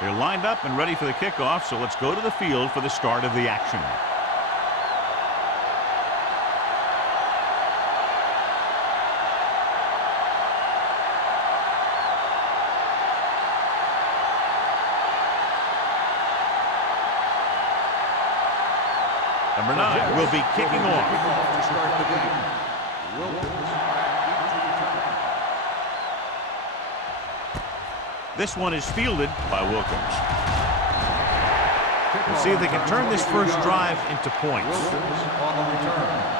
They're lined up and ready for the kickoff, so let's go to the field for the start of the action. Number 9 will be kicking off. To start the game. This one is fielded by Wilkins. We'll see if they can turn this first drive into points. On the return.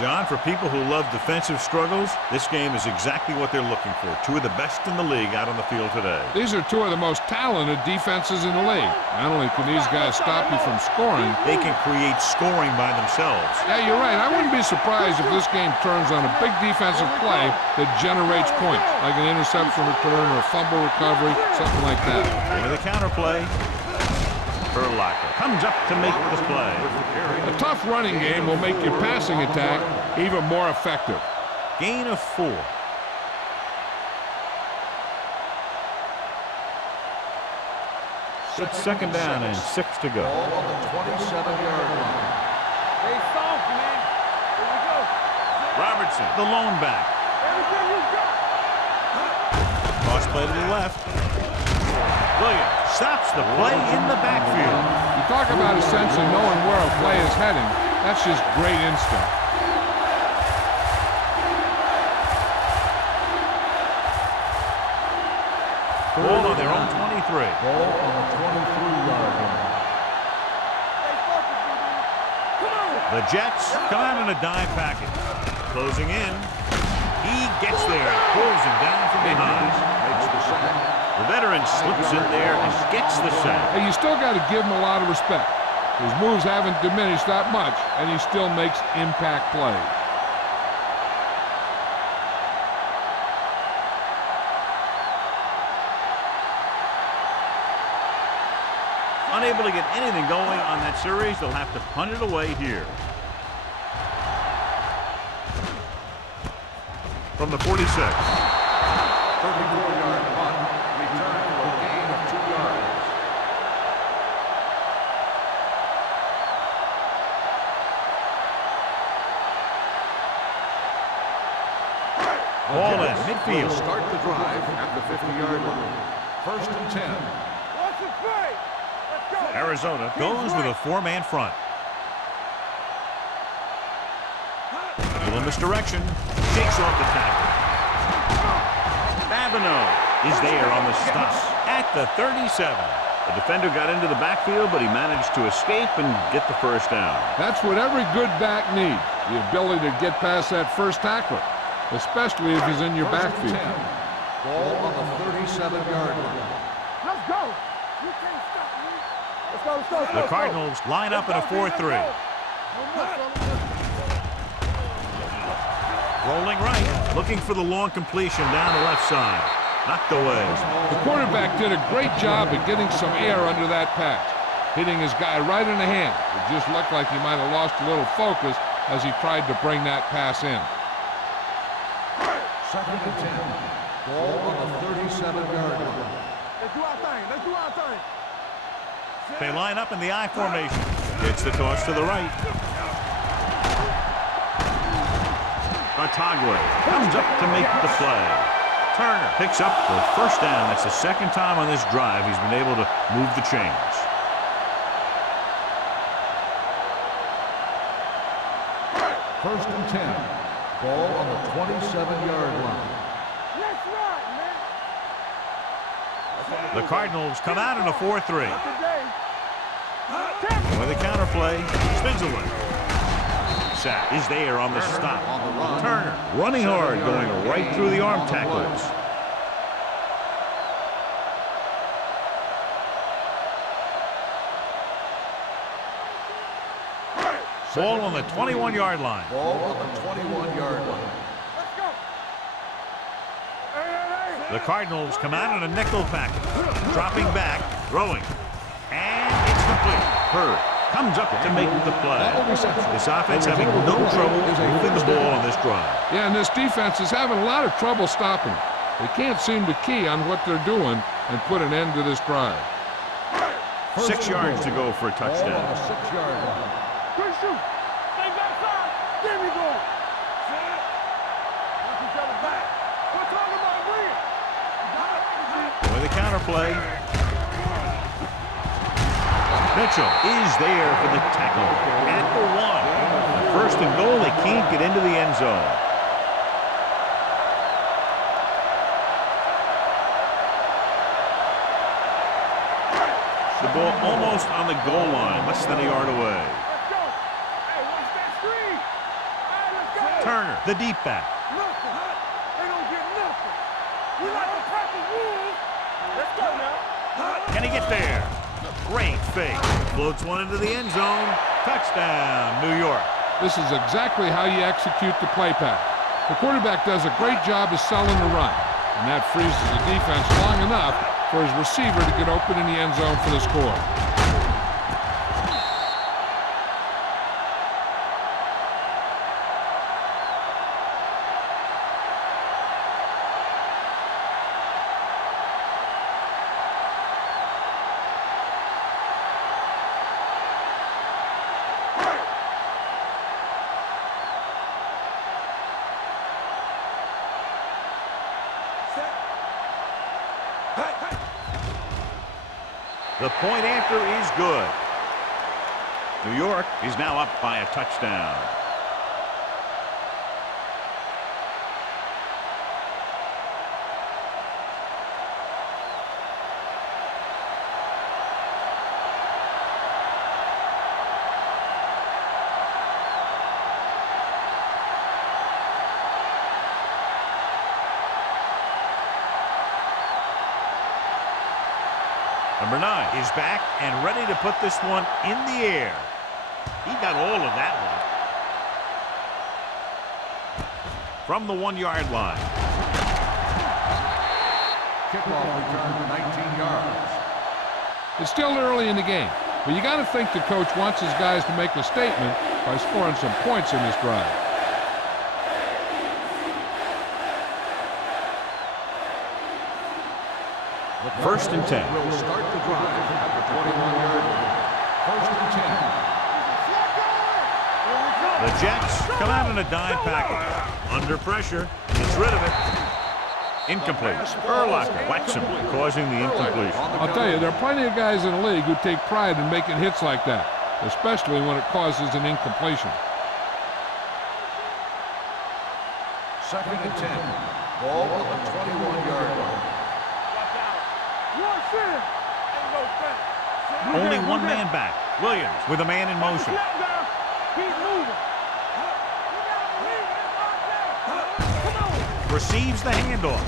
John, for people who love defensive struggles, this game is exactly what they're looking for. Two of the best in the league out on the field today. These are two of the most talented defenses in the league. Not only can these guys stop you from scoring, they can create scoring by themselves. Yeah, you're right. I wouldn't be surprised if this game turns on a big defensive play that generates points, like an interception return or a fumble recovery, something like that. With a counter play, Urlacher comes up to make the play. A tough running game will make your passing attack even more effective. Gain of 4. It's second down and 6 to go. Ball on the 27-yard line. Hey, soft, man. Here we go. Robertson, the lone back. Everything you got. Cross play to the left. Williams stops the play in the backfield. You talk about a sense of knowing where a play is heading. That's just great instinct. Ball on their own 23. Ball on the 23-yard line. The Jets come out in a dime package. Closing in. He gets there and pulls him down from behind. Makes the sack. The veteran slips in there and gets the sack. Hey, you still got to give him a lot of respect. His moves haven't diminished that much, and he still makes impact plays. Unable to get anything going on that series, they'll have to punt it away here. From the 46. 34-yard punt. Return for a gain of 2 yards. Ball at midfield. Start the drive at the 50-yard line. First and 10. What's the play? Let's go. Arizona goes with a 4-man front. A little misdirection. Shakes off the tackle. Babineau is there on the stop at the 37. The defender got into the backfield, but he managed to escape and get the first down. That's what every good back needs, the ability to get past that first tackler, especially if he's in your backfield. Ball on the 37-yard line. Let's go. You can't stop me. Let's go, let's go, let's go. The Cardinals line up in a 4-3. Rolling right, looking for the long completion down the left side. Knocked away. The quarterback did a great job at getting some air under that pass, hitting his guy right in the hand. It just looked like he might have lost a little focus as he tried to bring that pass in. Second and 10. Ball on the 37-yard line. Let's do our thing. Let's do our thing. They line up in the I formation. It's the toss to the right. Bataglia comes up to make the play. Turner picks up the first down. That's the second time on this drive he's been able to move the chains. First and 10. Ball on the 27-yard line. Let's ride, man. The Cardinals come out in a 4-3. Today. With a counter play, spins away. Sack is there on the stop. On the run. Turner running hard, going right through the arm tacklers. Ball on the 21-yard line. Ball on the 21-yard line. Let's go. Hey. The Cardinals come out in a nickel package. Dropping back, throwing. And it's complete. Hurd comes up to make the play. This offense having no trouble moving the ball on this drive. Yeah, and this defense is having a lot of trouble stopping. They can't seem to key on what they're doing and put an end to this drive. 6 yards to go for a Ball touchdown. on the 6-yard line. Good shoot. Stay backside. Give me going. Set. Watch each other back. We're talking about Reed. With the counter play. Mitchell is there for the tackle at the 1. First and goal, they can't get into the end zone. The ball almost on the goal line, less than a yard away. Let's go. Hey, watch that screen. Hey, let's go. Turner, the deep back. Nothing. They don't get nothing. We like to practice rules. Let's go now. Can he get there? Great fake. Floats one into the end zone. Touchdown, New York. This is exactly how you execute the play pass. The quarterback does a great job of selling the run, and that freezes the defense long enough for his receiver to get open in the end zone for the score. The point after is good. New York is now up by a touchdown. Number 9 is back and ready to put this one in the air. He got all of that one. From the 1-yard line. Kickoff return 19 yards. It's still early in the game, but you got to think the coach wants his guys to make a statement by scoring some points in this drive. First and 10. Will start the drive at the 21-yard line. First and 10. The Jets come out in a dime package. Under pressure, gets rid of it. Incomplete. Urlacher whacks him, causing the incompletion. I'll tell you, there are plenty of guys in the league who take pride in making hits like that, especially when it causes an incompletion. Second and 10. Ball on the 21-yard line. Only one man back. Williams with a man in motion. Receives the handoff.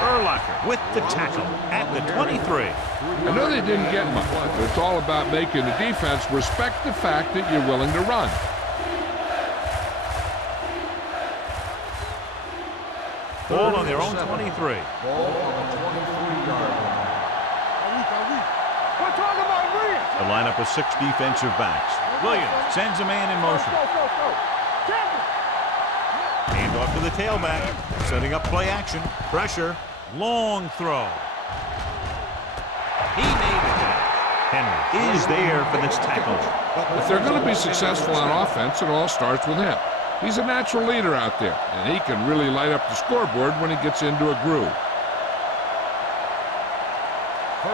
Urlacher with the tackle at the 23. I know they didn't get much, but it's all about making the defense respect the fact that you're willing to run. Ball on their own 23. Ball on the 23-yard line. A lineup of 6 defensive backs. Williams sends a man in motion. Hand off to the tailback. Setting up play action. Pressure. Long throw. He made the catch. Henry is there for this tackle. If they're going to be successful on offense, it all starts with him. He's a natural leader out there, and he can really light up the scoreboard when he gets into a groove.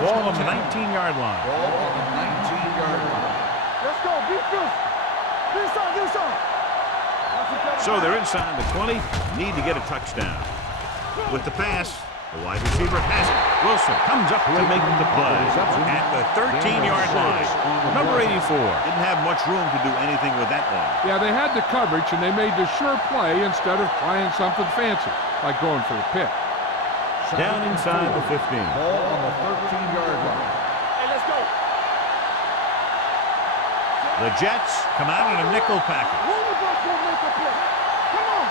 Ball on the 19-yard line. Ball on the 19-yard line. Let's go. Beat this. This on. So they're inside the 20. Need to get a touchdown. With the pass, the wide receiver has it. Wilson comes up to make the play at the 13-yard line. Number 84 didn't have much room to do anything with that one. Yeah, they had the coverage, and they made the sure play instead of trying something fancy, like going for the pick. Down inside the 15. Ball on the 13-yard line. Hey, let's go. The Jets come out in a nickel package. One of us will make a play. Come on.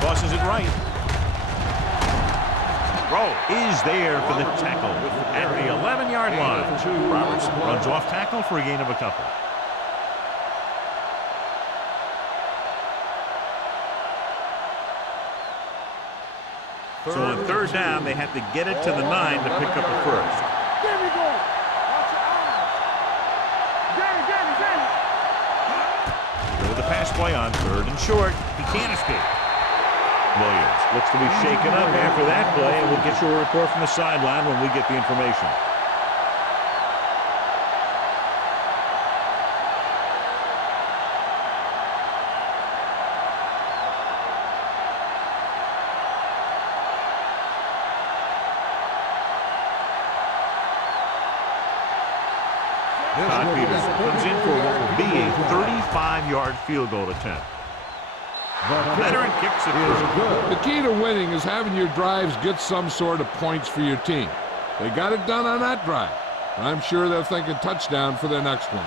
Tosses it right. Rowe is there for the tackle at the 11-yard line. Roberts runs off tackle for a gain of a couple. So on third down, they have to get it to the 9 to pick up the first. There we go. Watch your eyes. Get it. Go with the pass play on third and short. He can't escape. Williams looks to be shaken up after that play, and we'll get you a report from the sideline when we get the information. Todd Peters comes in for what will be a 35-yard field goal attempt. Veteran kicks it through. The key to winning is having your drives get some sort of points for your team. They got it done on that drive. I'm sure they're thinking touchdown for their next one.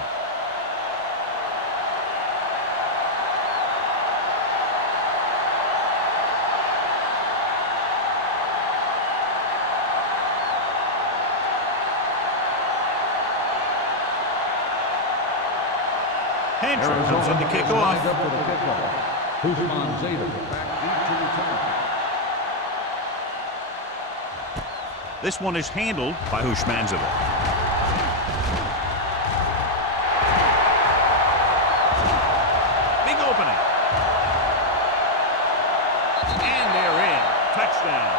Hantrum comes in to kick off. This one is handled by Hushmanzovic. Big opening. And they're in. Touchdown.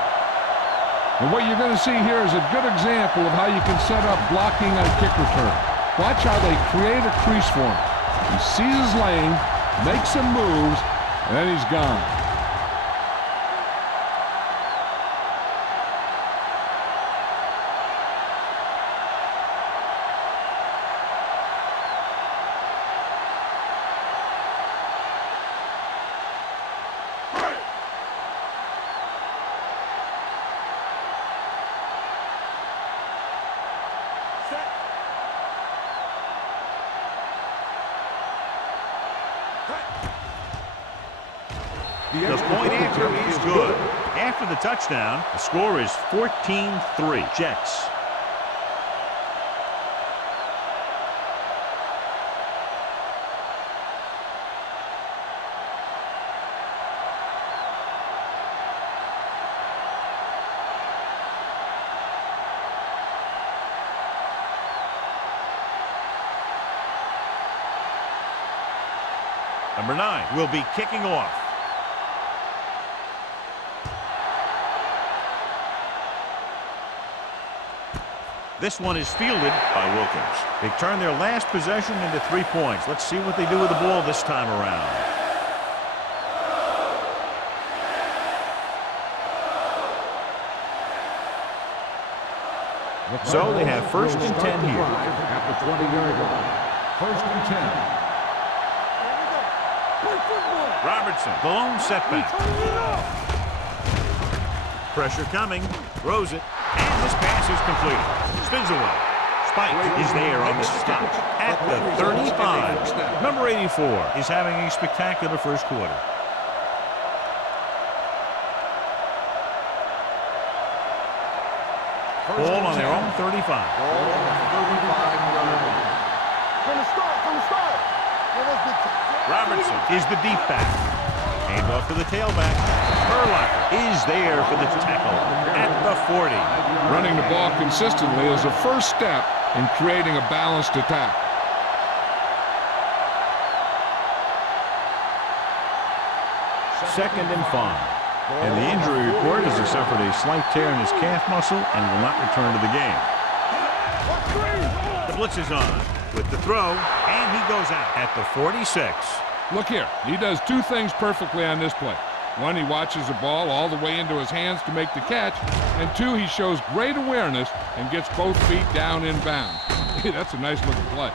And what you're going to see here is a good example of how you can set up blocking on kick return. Watch how they create a crease for him. He sees his lane, makes some moves, and then he's gone. The point after is good. After the touchdown, the score is 14-3 Jets. Number 9 will be kicking off. This one is fielded by Wilkins. They turn their last possession into 3 points. Let's see what they do with the ball this time around. So they have first and 10 here. At the 20-yard line. First and 10. Robertson, the lone setback. Pressure coming, throws it, and this pass is completed. Spins away. Spike is there on the stop at the 35. Number 84 is having a spectacular first quarter. Ball on their own 35. Ball on the 35-yard line. From the start. Robertson is the deep back. Hand off to the tailback. Urlacher is there for the tackle at the 40. Running the ball consistently is the first step in creating a balanced attack. Second and 5. And the injury report is he suffered a slight tear in his calf muscle and will not return to the game. The blitz is on with the throw, and he goes out at the 46. Look here, he does 2 things perfectly on this play. 1, he watches the ball all the way into his hands to make the catch, and 2, he shows great awareness and gets both feet down in bounds. Hey, that's a nice looking play.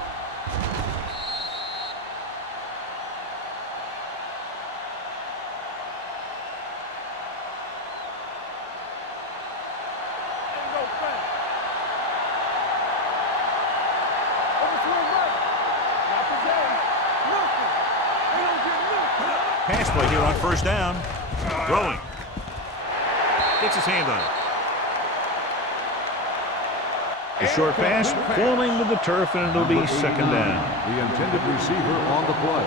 Pass play here on first down. Throwing. Gets his hand on it. A short pass falling to the turf, and it'll be second down. The intended receiver on the play.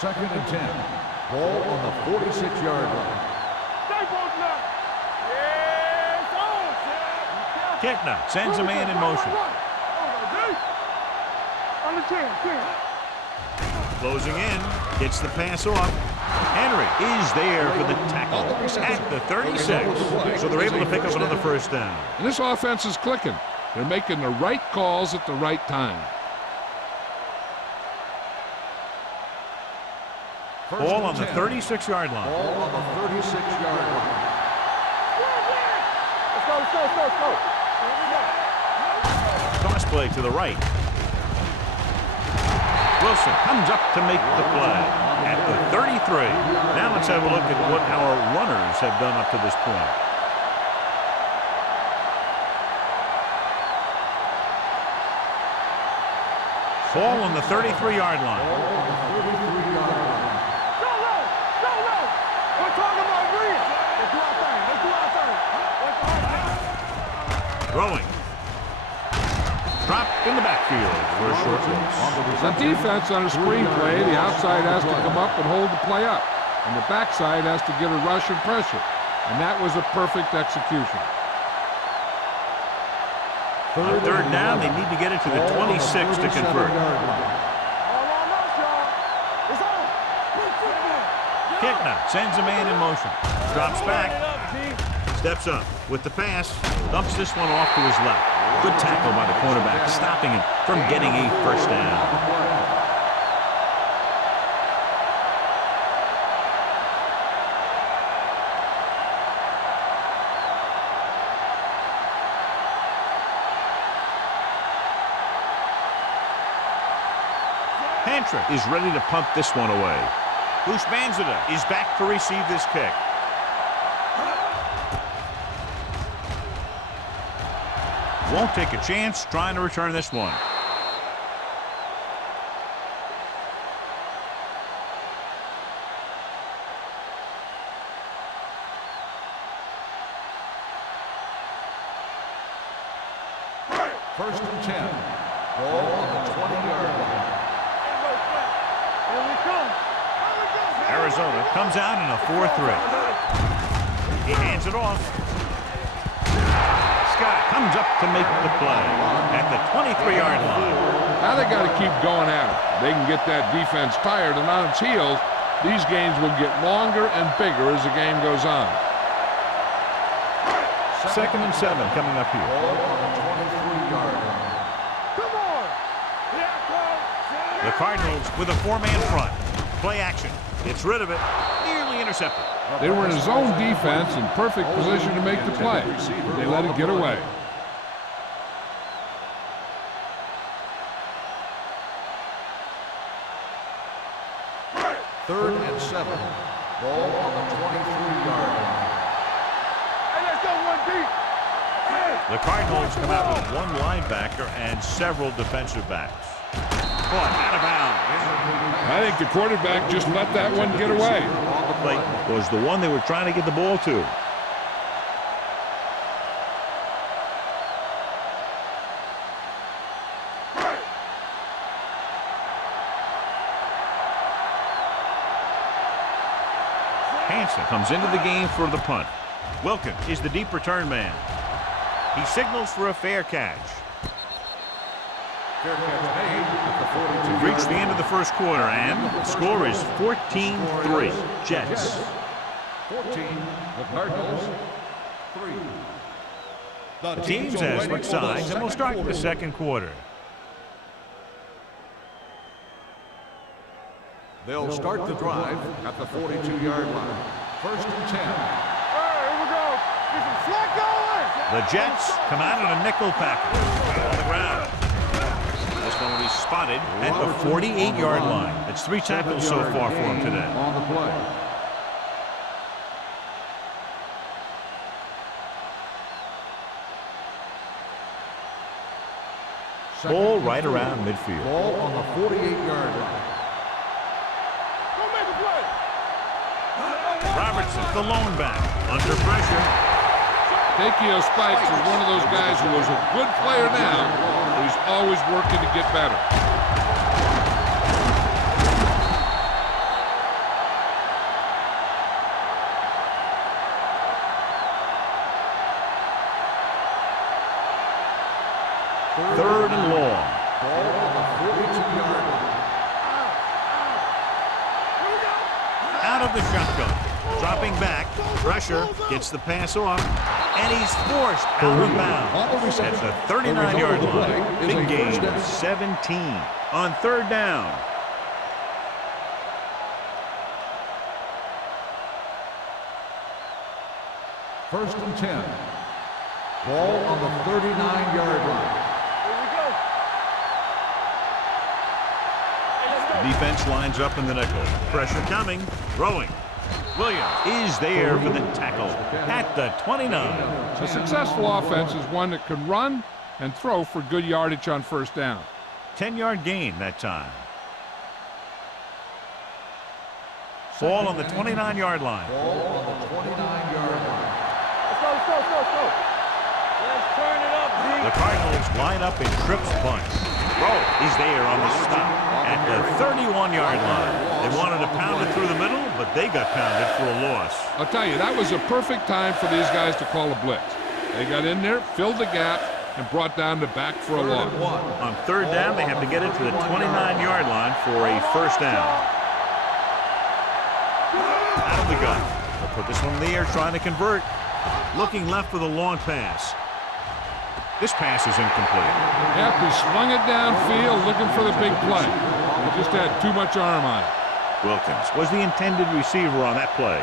Second and 10. Ball on the 46-yard line. Stay both left. Yeah, it's on, Chad. Kittner sends a man in motion. On the 10. Closing in, gets the pass off. Henry is there for the tackle at the 36. So they're able to pick up another first down. And this offense is clicking. They're making the right calls at the right time. Ball on the 36-yard line. Ball on the 36-yard line. Let's go. Toss play to the right. Wilson comes up to make the play at the 33. Now let's have a look at what our runners have done up to this point. Ball on the 33-yard line. Go low. We're talking about real. Let's do our thing. Throwing. Dropped in the backfield for a short loss. The defense on a screen play, the outside has to come up and hold the play up. And the backside has to get a rush and pressure. And that was a perfect execution. On third down, they need to get it to the 26 to convert. Kittner sends a man in motion. Drops back. Steps up with the pass. Dumps this one off to his left. Good tackle by the cornerback, stopping him from getting a first down. Pantra is ready to punt this one away. Bushmanzada is back to receive this kick. Won't take a chance trying to return this one. First and 10. Ball on the 20-yard line. Here we come. Arizona comes out in a 4-3. He hands it off. Scott comes up to make the play at the 23-yard line. Now they got to keep going at it. They can get that defense tired and on its heels. These games will get longer and bigger as the game goes on. Second and 7 coming up here. Ball on the 23-yard line. Come on. The Cardinals with a 4-man front. Play action. Gets rid of it. Nearly intercepted. They were in a zone defense in perfect position to make the play. They let it get away. Third and 7. Ball on the 23-yard line. Hey, let's go one deep. The Cardinals come out with one linebacker and several defensive backs. Caught out of bounds. I think the quarterback just let that one get away. On the plate was the one they were trying to get the ball to. Hansen comes into the game for the punt. Wilkin is the deep return man. He signals for a fair catch. Fair catch made at the 42. We've reached the end of the first quarter, and the score is 14-3. Jets. 14, the Cardinals, 3. The teams have switched sides, and we'll start the second quarter. They'll start the drive at the 42-yard line. First and 10. All right, here we go. Get some slack going. The Jets come out in a nickel package on the ground. This one will be spotted at the 48-yard line. That's 3 tackles so far for him today. On the play. Ball right around midfield. Ball on the 48-yard line. Go make a play. Robertson, the lone back, under pressure. Takeo Spikes is one of those guys who is a good player now, but he's always working to get better. Third and long. Ball on the 42-yard line. Out of the shotgun. Dropping back. Pressure. Gets the pass off. And he's forced out of bounds at the 39-yard line. Big gain, 17 on third down. First and 10. Ball on the 39-yard line. Here we go. Hey, let's go. The defense lines up in the nickel. Pressure coming. Throwing. Williams is there for the tackle at the 29. A successful offense is one that can run and throw for good yardage on first down. 10-yard gain that time. Ball on the 29-yard line. Ball on the 29-yard line. Let's go. Let's turn it up, D. The Cardinals line up in trips bunch. Rowe is there on the stop at the 31-yard line. They wanted to pound it through the middle, but they got pounded for a loss. I'll tell you, that was a perfect time for these guys to call a blitz. They got in there, filled the gap, and brought down the back for a loss. On third down, they have to get it to the 29-yard line for a first down. Out of the gun. They'll put this one in the air, trying to convert. Looking left for the long pass. This pass is incomplete. Yep, he swung it downfield looking for the big play. He just had too much arm on it. Wilkins was the intended receiver on that play.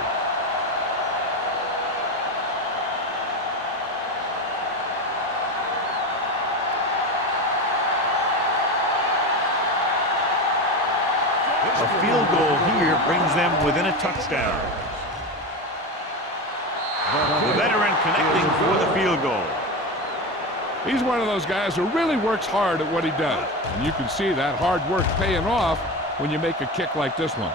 A field goal here brings them within a touchdown. The veteran connecting for the field goal. He's one of those guys who really works hard at what he does. And you can see that hard work paying off when you make a kick like this one.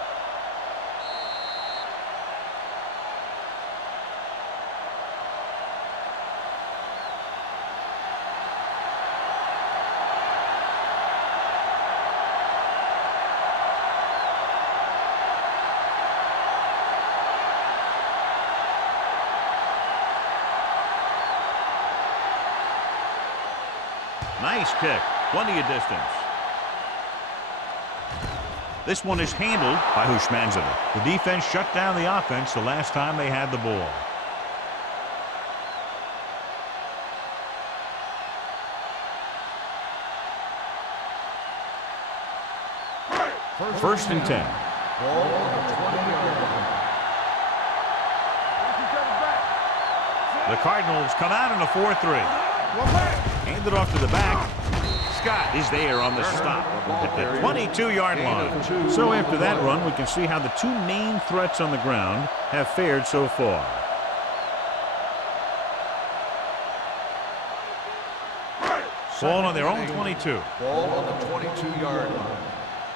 Nice kick. Plenty of distance. This one is handled by Hushmanzada. The defense shut down the offense the last time they had the ball. First and 10. Ball on the 20-yard line. The Cardinals come out in a 4-3. Handed off to the back. Scott is there on the stop at the 22-yard line. So after that run, we can see how the two main threats on the ground have fared so far. Ball on their own 22. Ball on the 22-yard line.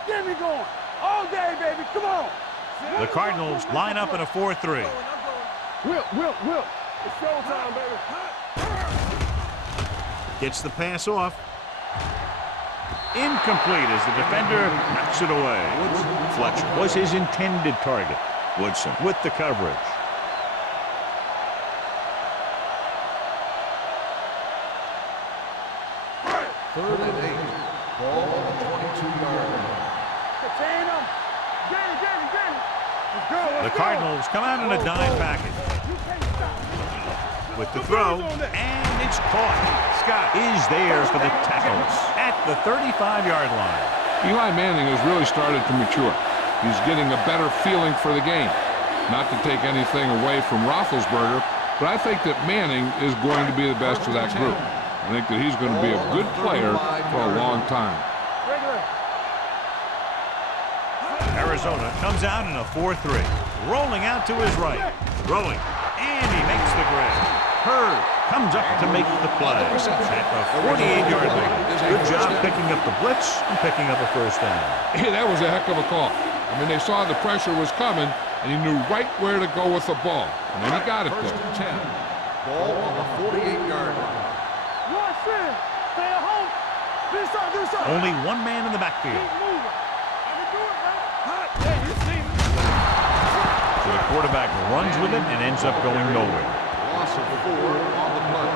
Get me going. All day, baby. Come on. The Cardinals line up in a 4-3. Will. It's showtime, baby. Gets the pass off. Incomplete as the defender knocks it away. Fletcher was his intended target. Woodson with the coverage. Third and 8. Ball on the 22-yard line. Contain him. Get it. Let's go. The Cardinals come out in a dime package. With the throw, and it's caught. Scott is there for the tackle at the 35-yard line. Eli Manning has really started to mature. He's getting a better feeling for the game. Not to take anything away from Roethlisberger, but I think that Manning is going to be the best of that group. I think that he's going to be a good player for a long time. Arizona comes out in a 4-3. Rolling out to his right. Throwing, and he makes the grab. Hurd comes up to make the play at the 48-yard line. Good job picking up the blitz and picking up a first down. Hey, that was a heck of a call. I mean, they saw the pressure was coming, and he knew right where to go with the ball. And then he got it First there. and 10. Ball on the 48-yard line. Watch it. Stay at home. Do something. Only one man in the backfield. Keep moving. I can do it, man. Yeah, you see me. So the quarterback runs with it and ends up going nowhere. Loss of 4 on the play.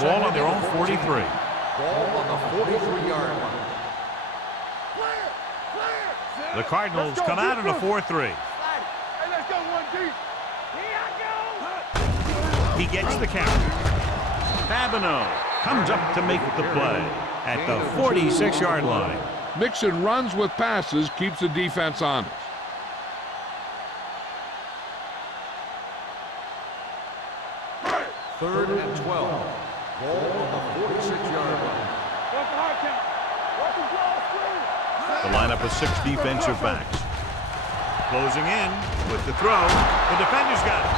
Ball on their own 43. Ball on the 43-yard line. The Cardinals come out in a 4-3. Hey, let's go one deep. Here I go. He gets the count. Fabino comes up to make the play at the 46-yard line. Mixing runs with passes keeps the defense honest. Third and 12. Ball on the 46-yard line. What's the hard count? What's the draw screen? The lineup with 6 defensive backs. Closing in with the throw. The defender's got it.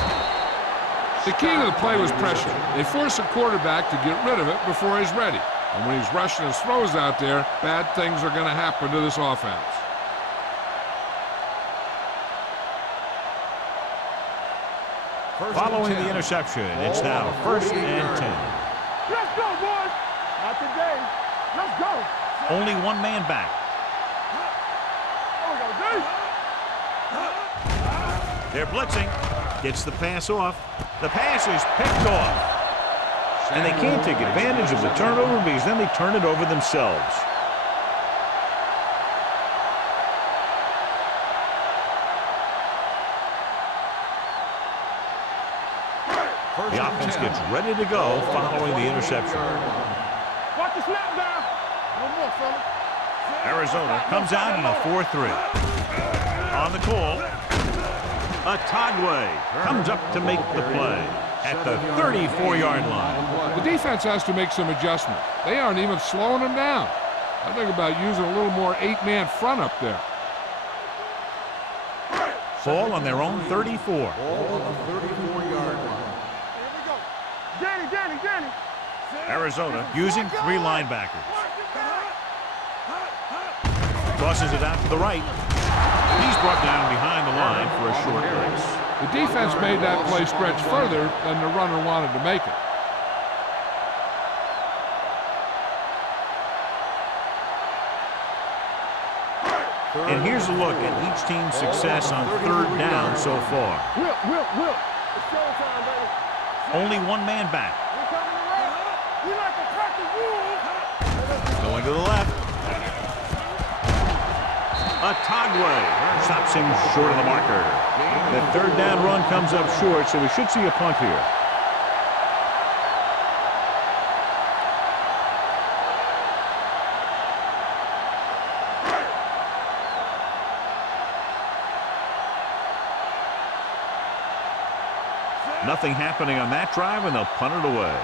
The key to the play was pressure. They force a quarterback to get rid of it before he's ready. And when he's rushing his throws out there, bad things are going to happen to this offense. Following the interception, it's now 1st and 10. Let's go, boys. Not today. Let's go. Only one man back. Oh, we got a D. They're blitzing. Gets the pass off. The pass is picked off. And they can't take advantage of the turnover because then they turn it over themselves. The offense gets ready to go following the interception. Watch the snap down. One more, fella. Arizona comes out in a 4-3. On the call, Atagwe comes up to make the play at the 34-yard line. The defense has to make some adjustments. They aren't even slowing them down. I think about using a little more 8-man front up there. Ball on their own 34. Ball on the 34-yard line. Here we go. Danny. Arizona using 3 linebackers. Tosses it out to the right. He's brought down behind the line for a short race. The defense made that play stretch further than the runner wanted to make it. And here's a look at each team's success on 3rd down so far. Whip. It's showtime, baby. Only one man back. We coming around. We like to practice rules. Going to the left. Atagwe stops him short of the marker. The 3rd down run comes up short, so we should see a punt here. Nothing happening on that drive, and they'll punt it away.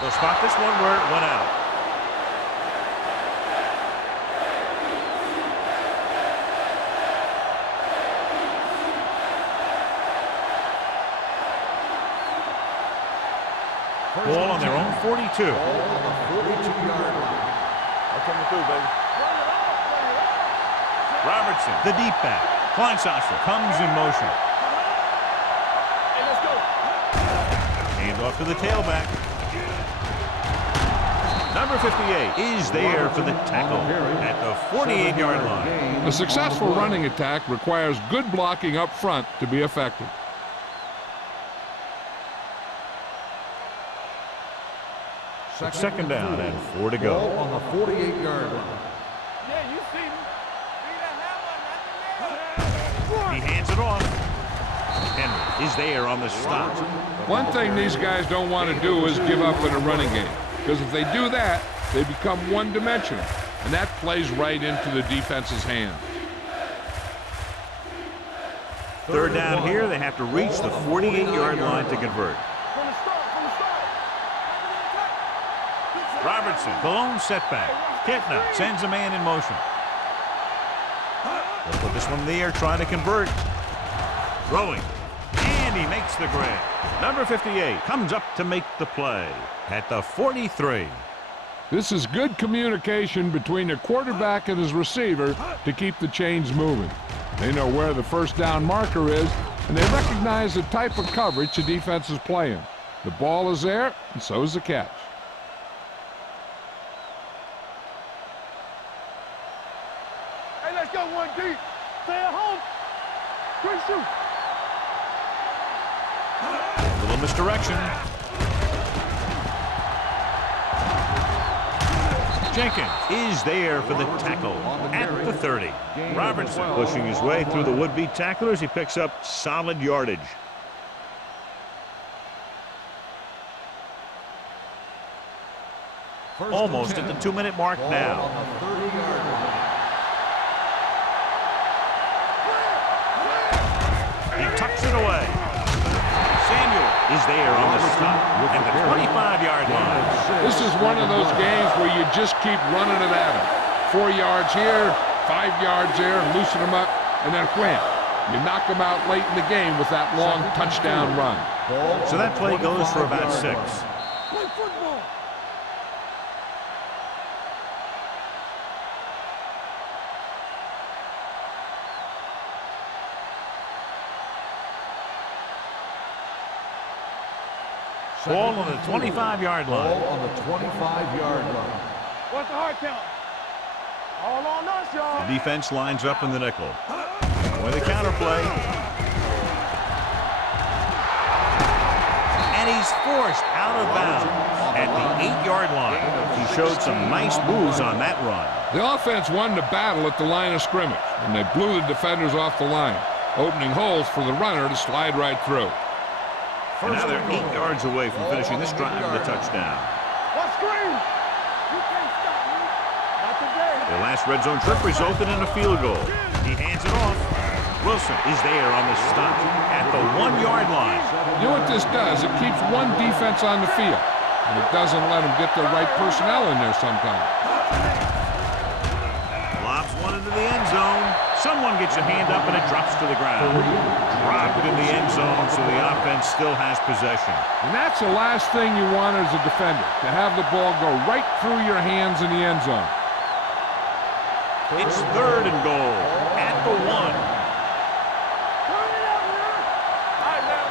They'll spot this one where it went out. Ball on their own 42. Ball on the 42-yard line. I'm coming through, baby. Robertson, the deep back. Kleinsasser comes in motion. Hey, let's go. Hand off to the tailback. Number 58 is there for the tackle at the 48-yard line. A successful running attack requires good blocking up front to be effective. Second down and 4 to go. Ball on the 48-yard line. Yeah, you see me. He hands it off. Henry is there on the stop. One thing these guys don't want to do is give up in a running game, because if they do that, they become one-dimensional, and that plays right into the defense's hands. 3rd down here, they have to reach the 48-yard line to convert. From the start. Robertson, the lone setback. Kitna sends a man in motion. They'll put this one in the air, trying to convert. Throwing. And he makes the grab. Number 58 comes up to make the play at the 43. This is good communication between the quarterback and his receiver to keep the chains moving. They know where the 1st down marker is, and they recognize the type of coverage the defense is playing. The ball is there, and so is the catch. Hey, let's go one deep. Stay at home. Great shoot. Little misdirection. Jenkins is there for the tackle at the 30. Robertson pushing his way through the would-be tacklers. He picks up solid yardage. Almost at the 2-minute mark now. He tucks it away. Samuel is there on the stop at the 25-yard line. This is one of those games where you just keep running it at him. 4 yards here, 5 yards there, loosen them up, and then wham. You knock them out late in the game with that long touchdown run. So that play goes for about 6. Play football. Ball on the 25-yard line. Ball on the 25-yard line. What's the hard count? All on us, y'all. The defense lines up in the nickel. With a counter play. And he's forced out of bounds at the 8-yard line. He showed some nice moves on that run. The offense won the battle at the line of scrimmage, and they blew the defenders off the line, opening holes for the runner to slide right through. And now they're 8 yards away from finishing this drive with a touchdown. What screen? You can't stop me. Not today. Their last red zone trip resulted in a field goal. He hands it off. Wilson is there on the stop at the 1-yard line. You know what this does? It keeps one defense on the field, and it doesn't let them get the right personnel in there sometimes. Lobs one into the end zone. Someone gets a hand up and it drops to the ground. Dropped in the end zone, so the offense still has possession. And that's the last thing you want as a defender, to have the ball go right through your hands in the end zone. It's 3rd and goal at the 1. Turn it up, man. All right, man.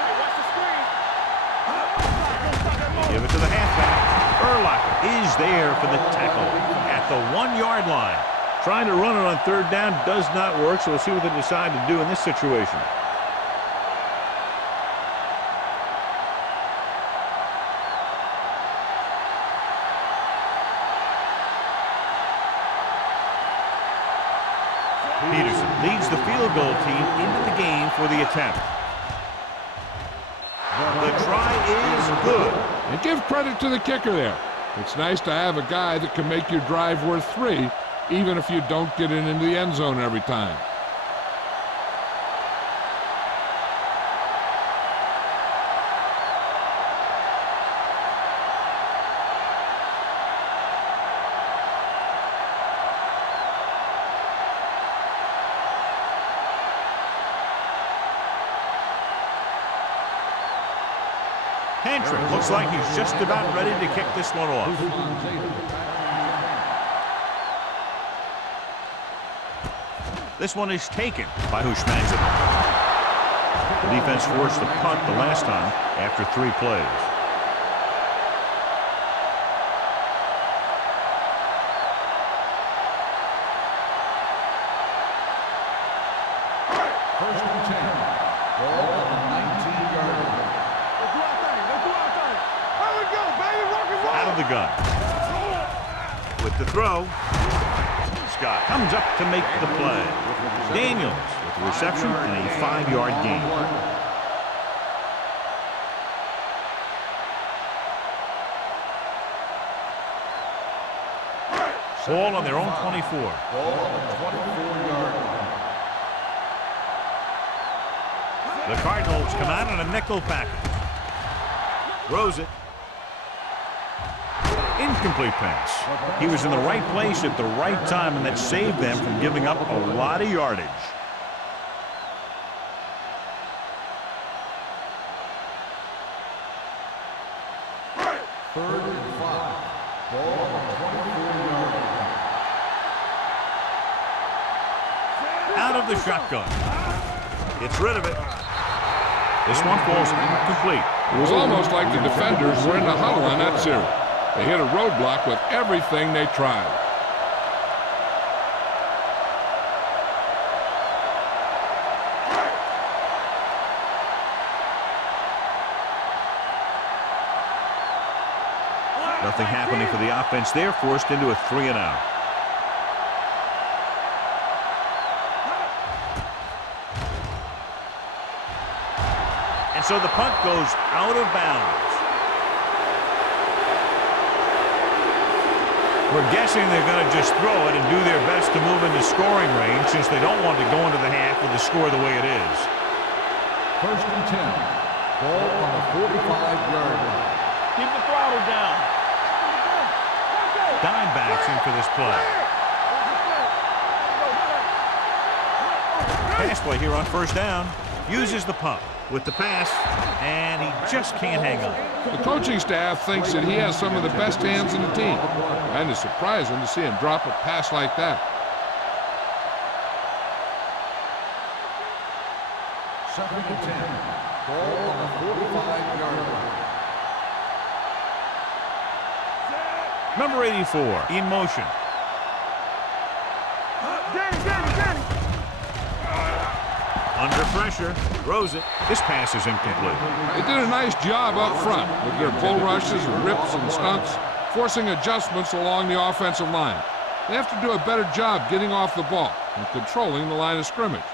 Hey, watch the screen. Give it to the halfback. Urlacher is there for the tackle at the 1-yard line. Trying to run it on 3rd down does not work, so we'll see what they decide to do in this situation. Peterson leads the field goal team into the game for the attempt. The try is good. And give credit to the kicker there. It's nice to have a guy that can make your drive worth 3, even if you don't get it into the end zone every time. Hentrick looks like he's just about ready to kick this one off. This one is taken by Hushmanson. The defense forced the punt the last time after 3 plays. First and 10. Ball on the 19-yard line. Let's do our thing. Let's do our thing. Here we go, baby. Rock and roll. Out of the gun. With the throw. Scott comes up to make the play. Daniels with the reception and a 5-yard gain. Ball on their own 24. Ball on the 24-yard line. The Cardinals come out on a nickel package. Throws it. Incomplete pass. He was in the right place at the right time, and that saved them from giving up a lot of yardage. Third and 5. Ball on the 24-yard line. Out of the shotgun. Gets rid of it. This one falls incomplete. It was almost like the defenders were in the huddle on that series. They hit a roadblock with everything they tried. Nothing happening for the offense there, forced into a 3 and out. And so the punt goes out of bounds. We're guessing they're going to just throw it and do their best to move into scoring range since they don't want to go into the half with the score the way it is. First and 10. Ball on the 45-yard line. Keep the throttle down. Dimebacks in for this play. Pass play here on first down. Uses the pump with the pass, and he just can't hang on. The coaching staff thinks that he has some of the best hands in the team, and it's surprising to see him drop a pass like that. Second and 10. Ball on the 45-yard line. Number 84 in motion. Danny. Under pressure, throws it. This pass is incomplete. They did a nice job up front with their bull rushes and rips and stunts, forcing adjustments along the offensive line. They have to do a better job getting off the ball and controlling the line of scrimmage.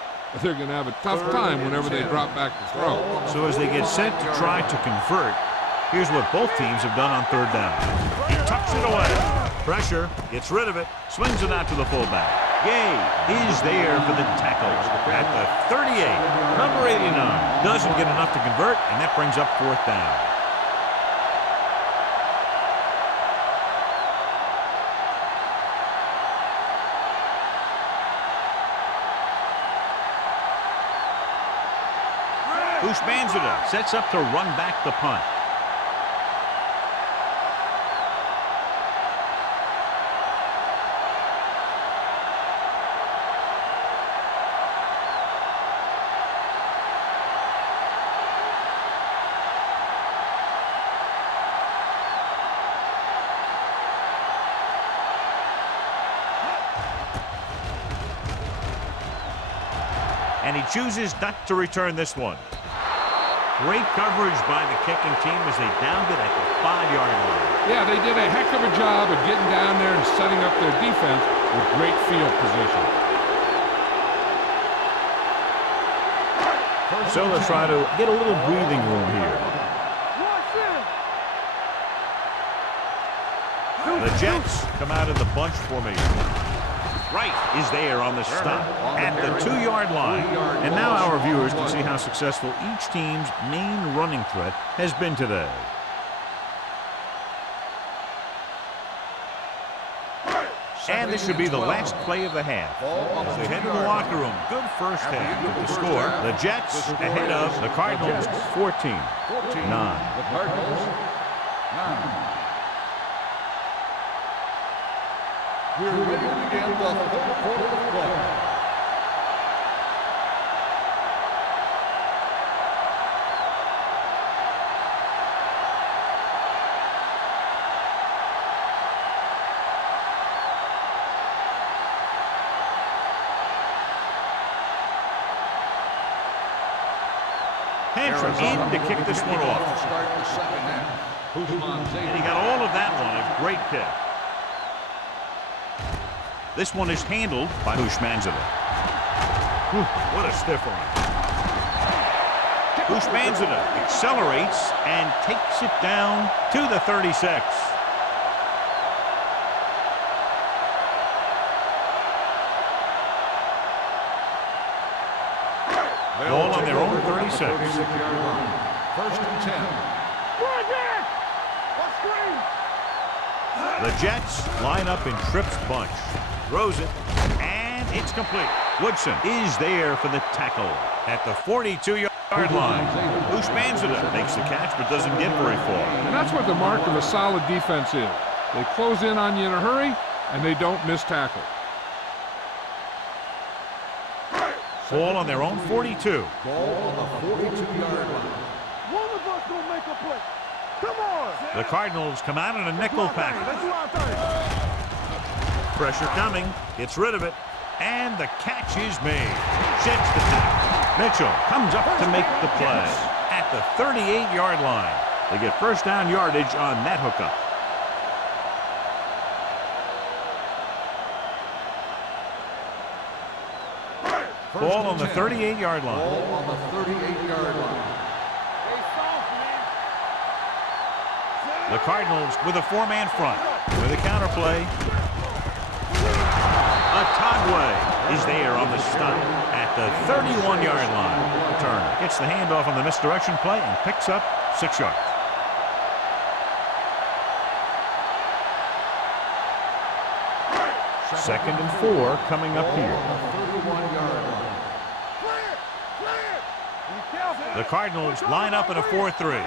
They're going to have a tough time whenever they drop back to throw. So as they get set to try to convert, here's what both teams have done on third down. He tucks it away. Pressure, gets rid of it, swings it out to the fullback. Gay is there for the tackle at the 38. Number 89 doesn't get enough to convert, and that brings up fourth down. Ushmanzada sets up to run back the punt. And he chooses not to return this one. Great coverage by the kicking team as they downed it at the 5-yard line. Yeah, they did a heck of a job of getting down there and setting up their defense with great field position. So let's try to get a little breathing room here. The Jets come out in the bunch formation. Wright is there on the stop at the 2-yard line. And now our viewers can see how successful each team's main running threat has been today. And this should be the last play of the half. As they head to the locker room, good first half. With the score, the Jets ahead of the Cardinals 14-9. The Cardinals 9. We're ready to begin the third quarter of play. Hancher in to kick this one off. Start the second half. And he got all of that one. A great kick. This one is handled by Ushmanzada. What a stiff arm. Ushmanzada accelerates and takes it down to the 36. Ball on their own 36. First and 10. The Jets line up in Tripp's bunch. Throws it, and it's complete. Woodson is there for the tackle at the 42-yard line. Ushmanzada makes the catch but doesn't get very far. And that's what the mark of a solid defense is. They close in on you in a hurry, and they don't miss tackle. Ball on their own 42. Ball on the 42-yard line. One of us gonna make a play. Come on. The Cardinals come out in a nickel package. Pressure coming, gets rid of it, and the catch is made. Sheds the tackle. Mitchell comes up to make the play at the 38-yard line. They get first down yardage on that hookup. Ball on the 38-yard line. Ball on the 38-yard line. Hey, soft, man. The Cardinals with a four-man front. With a counterplay. Otagwe is there on the stop at the 31-yard line. Turner gets the handoff on the misdirection play and picks up 6 yards. Second and 4 coming up here. The Cardinals line up in a 4-3.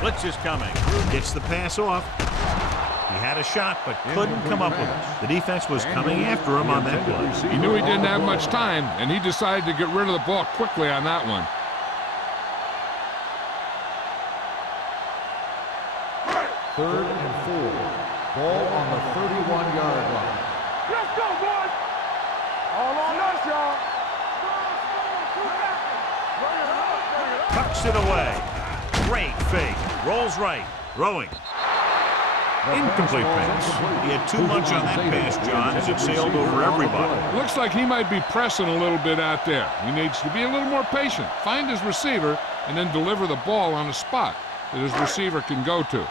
Blitz is coming. Gets the pass off. He had a shot, but couldn't come up with it. The defense was coming after him on that play. He knew he didn't have much time, and he decided to get rid of the ball quickly on that one. Third and 4. Ball on the 31-yard line. Let's go, boys. All on us, y'all. Tucks it away. Great fake. Rolls right. Throwing. Incomplete pass. He had too much on that pass, John, as it sailed over everybody. Looks like he might be pressing a little bit out there. He needs to be a little more patient, find his receiver, and then deliver the ball on a spot that his receiver can go to.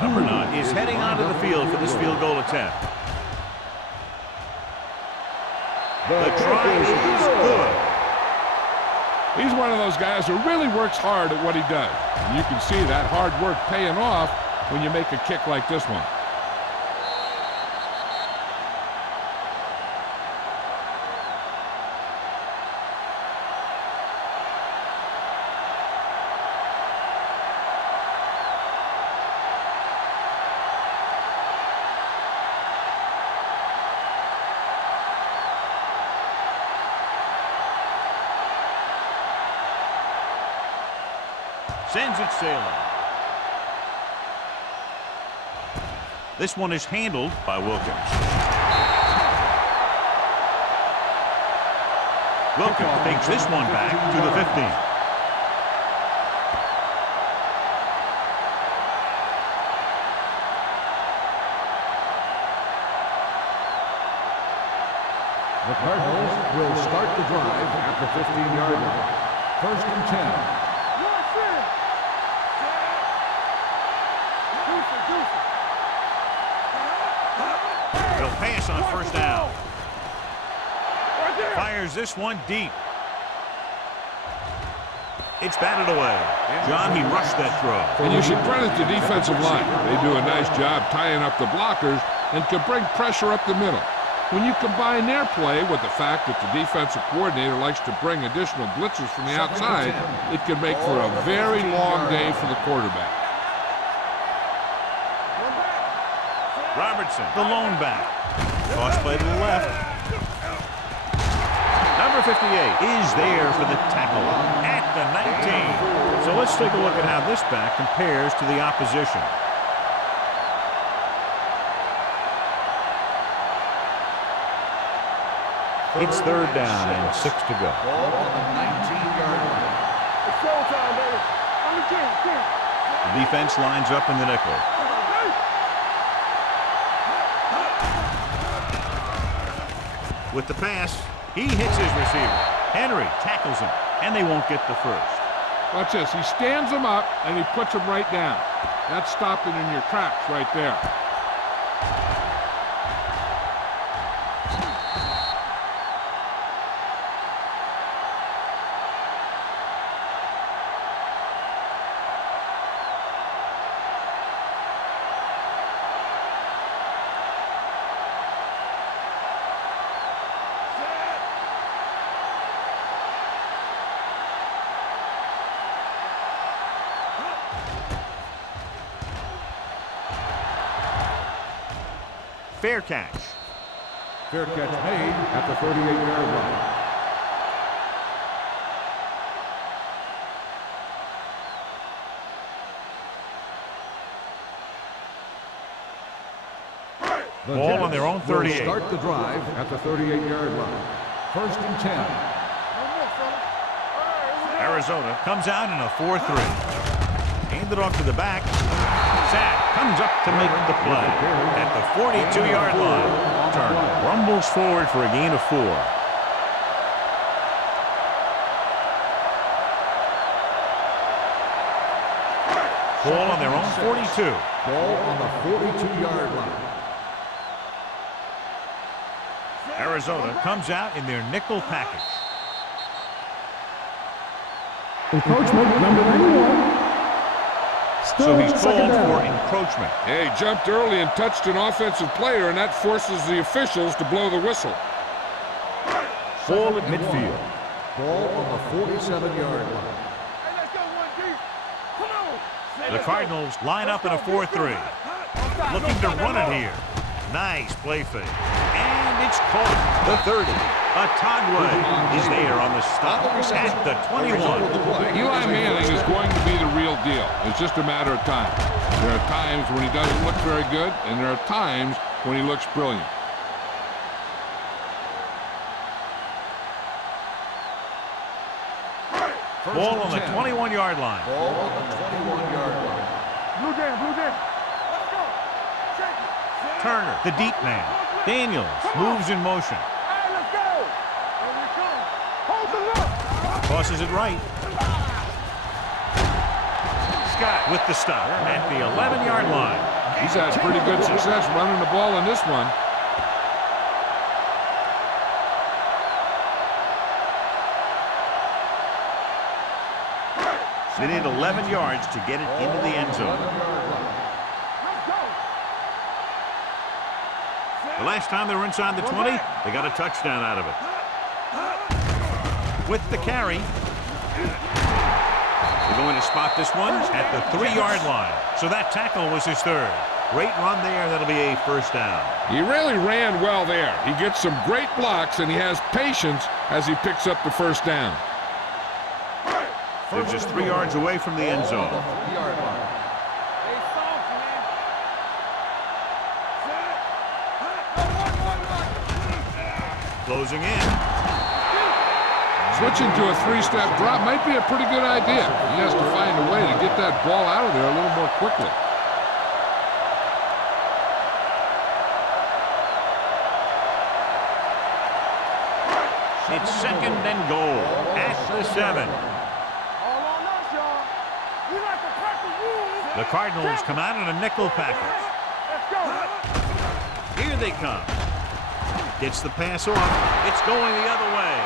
Number 9 is heading onto the field for this field goal attempt. The try is good. He's one of those guys who really works hard at what he does. And you can see that hard work paying off when you make a kick like this one. Sends it sailing. This one is handled by Wilkins. Wilkins takes this one back to the 15. The Cardinals will start the drive at the 15-yard line. First and 10. They'll pass on first down. Fires this one deep. It's batted away. John, he rushed that throw. And you should credit the defensive line. They do a nice job tying up the blockers and can bring pressure up the middle. When you combine their play with the fact that the defensive coordinator likes to bring additional blitzes from the outside, it can make for a very long day for the quarterback. Robertson, the lone back. Toss play to the left. Number 58 is there for the tackle at the 19. So let's take a look at how this back compares to the opposition. It's third down and 6 to go. Ball on the 19-yard line. It's showtime, baby. On the team. The defense lines up in the nickel. With the pass, he hits his receiver. Henry tackles him, and they won't get the first. Watch this. He stands him up, and he puts him right down. That's stopping in your tracks right there. Fair catch. Fair catch made at the 38-yard line. The Ball on their own 38. Will start the drive at the 38-yard line. First and 10. Arizona comes out in a 4-3. Handed off to the back. Sack comes up to make the play at the 42-yard line. Turner rumbles forward for a gain of 4. Ball on their own 42. Ball on the 42-yard line. Arizona comes out in their nickel package. Encroachment number 91. So he's called for encroachment. Yeah, he jumped early and touched an offensive player, and that forces the officials to blow the whistle. Ball at midfield. Ball on the 47-yard line. Hey, let's go, 1D. Come on. The Cardinals line up in a 4-3. Looking to run it here. Nice play fake. And it's caught. The 30. Atagwe is there on the stop at the 21. Eli Manning is going to be the real deal. It's just a matter of time. There are times when he doesn't look very good, and there are times when he looks brilliant. Ball on the 21-yard line. Ball on the 21-yard line. Blue jam, blue jam. Let's go. Shake it. Turner, the deep man. Daniels moves in motion. Hey, let's go. Here we come. Hold the look. Tosses it right. Scott with the stop at the 11-yard line. He's had pretty good success running the ball in this one. They need 11 yards to get it into the end zone. Let's go. The last time they were inside the 20, they got a touchdown out of it. With the carry, they're going to spot this one at the 3-yard line. So that tackle was his 3rd. Great run there. That'll be a first down. He really ran well there. He gets some great blocks, and he has patience as he picks up the first down. They're just 3 yards away from the end zone. Hey, soft, man. Closing in. Switching to a 3-step drop might be a pretty good idea. He has to find a way to get that ball out of there a little more quickly. It's 2nd and goal at the 7. All on us, y'all. We like to crack the rules. The Cardinals come out in a nickel package. Let's go. Here they come. Gets the pass off. It's going the other way.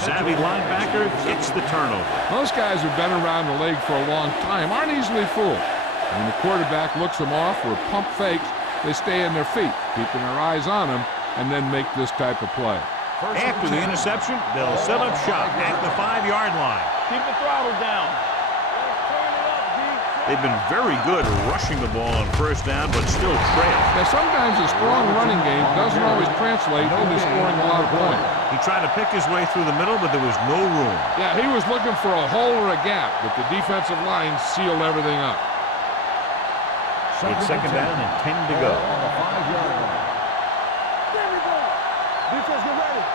Savvy linebacker gets the turnover. Most guys who've been around the league for a long time aren't easily fooled. When the quarterback looks them off or pump fakes, they stay in their feet, keeping their eyes on them, and then make this type of play. After the interception, they'll set up shop at the 5-yard line. Keep the throttle down. Let's turn it up, G. They've been very good rushing the ball on first down, but still trail. Now, sometimes a strong running game doesn't always translate into scoring a lot of points. He tried to pick his way through the middle, but there was no room. Yeah, he was looking for a hole or a gap, but the defensive line sealed everything up. It's 2nd down and 10 to go. On the 5-yard line. There we go. Defense, get ready.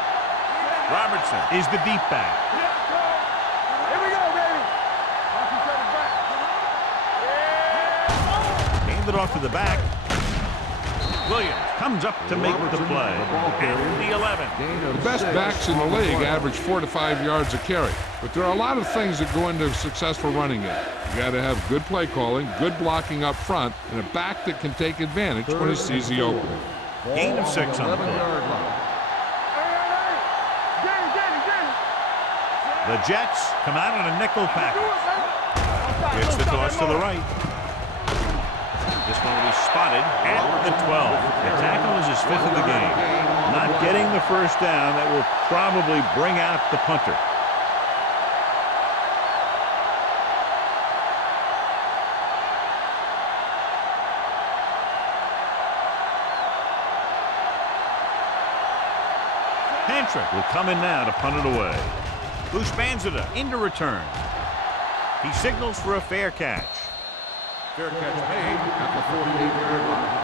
Robertson is the deep back. Let's go. Here we go, baby. Watch each other back. Yeah. Handed off to the back. Williams comes up to make the play at the 11. The best backs in the league average 4 to 5 yards a carry, but there are a lot of things that go into a successful running game. You got to have good play calling, good blocking up front, and a back that can take advantage when he sees the opening. Gain of 6 on the play. The Jets come out in a nickel package. Gets the toss to the right. This one will be spotted at the 12. The tackle is his 5th of the game. Not getting the first down. That will probably bring out the punter. Hantrick will come in now to punt it away. Buspanzada into return. He signals for a fair catch. Fair catch made at the 48-yard line.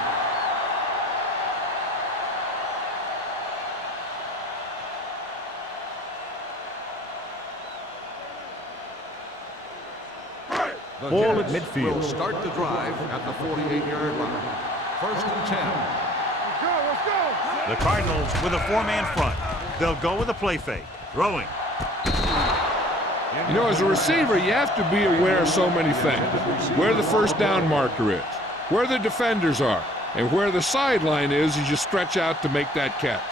The Ball at Jets midfield. will start the drive at the 48-yard line. First and 10. Let's go. The Cardinals with a four-man front. They'll go with a play fake. Throwing. You know, as a receiver, you have to be aware of so many things. Where the first down marker is, where the defenders are, and where the sideline is as you stretch out to make that catch.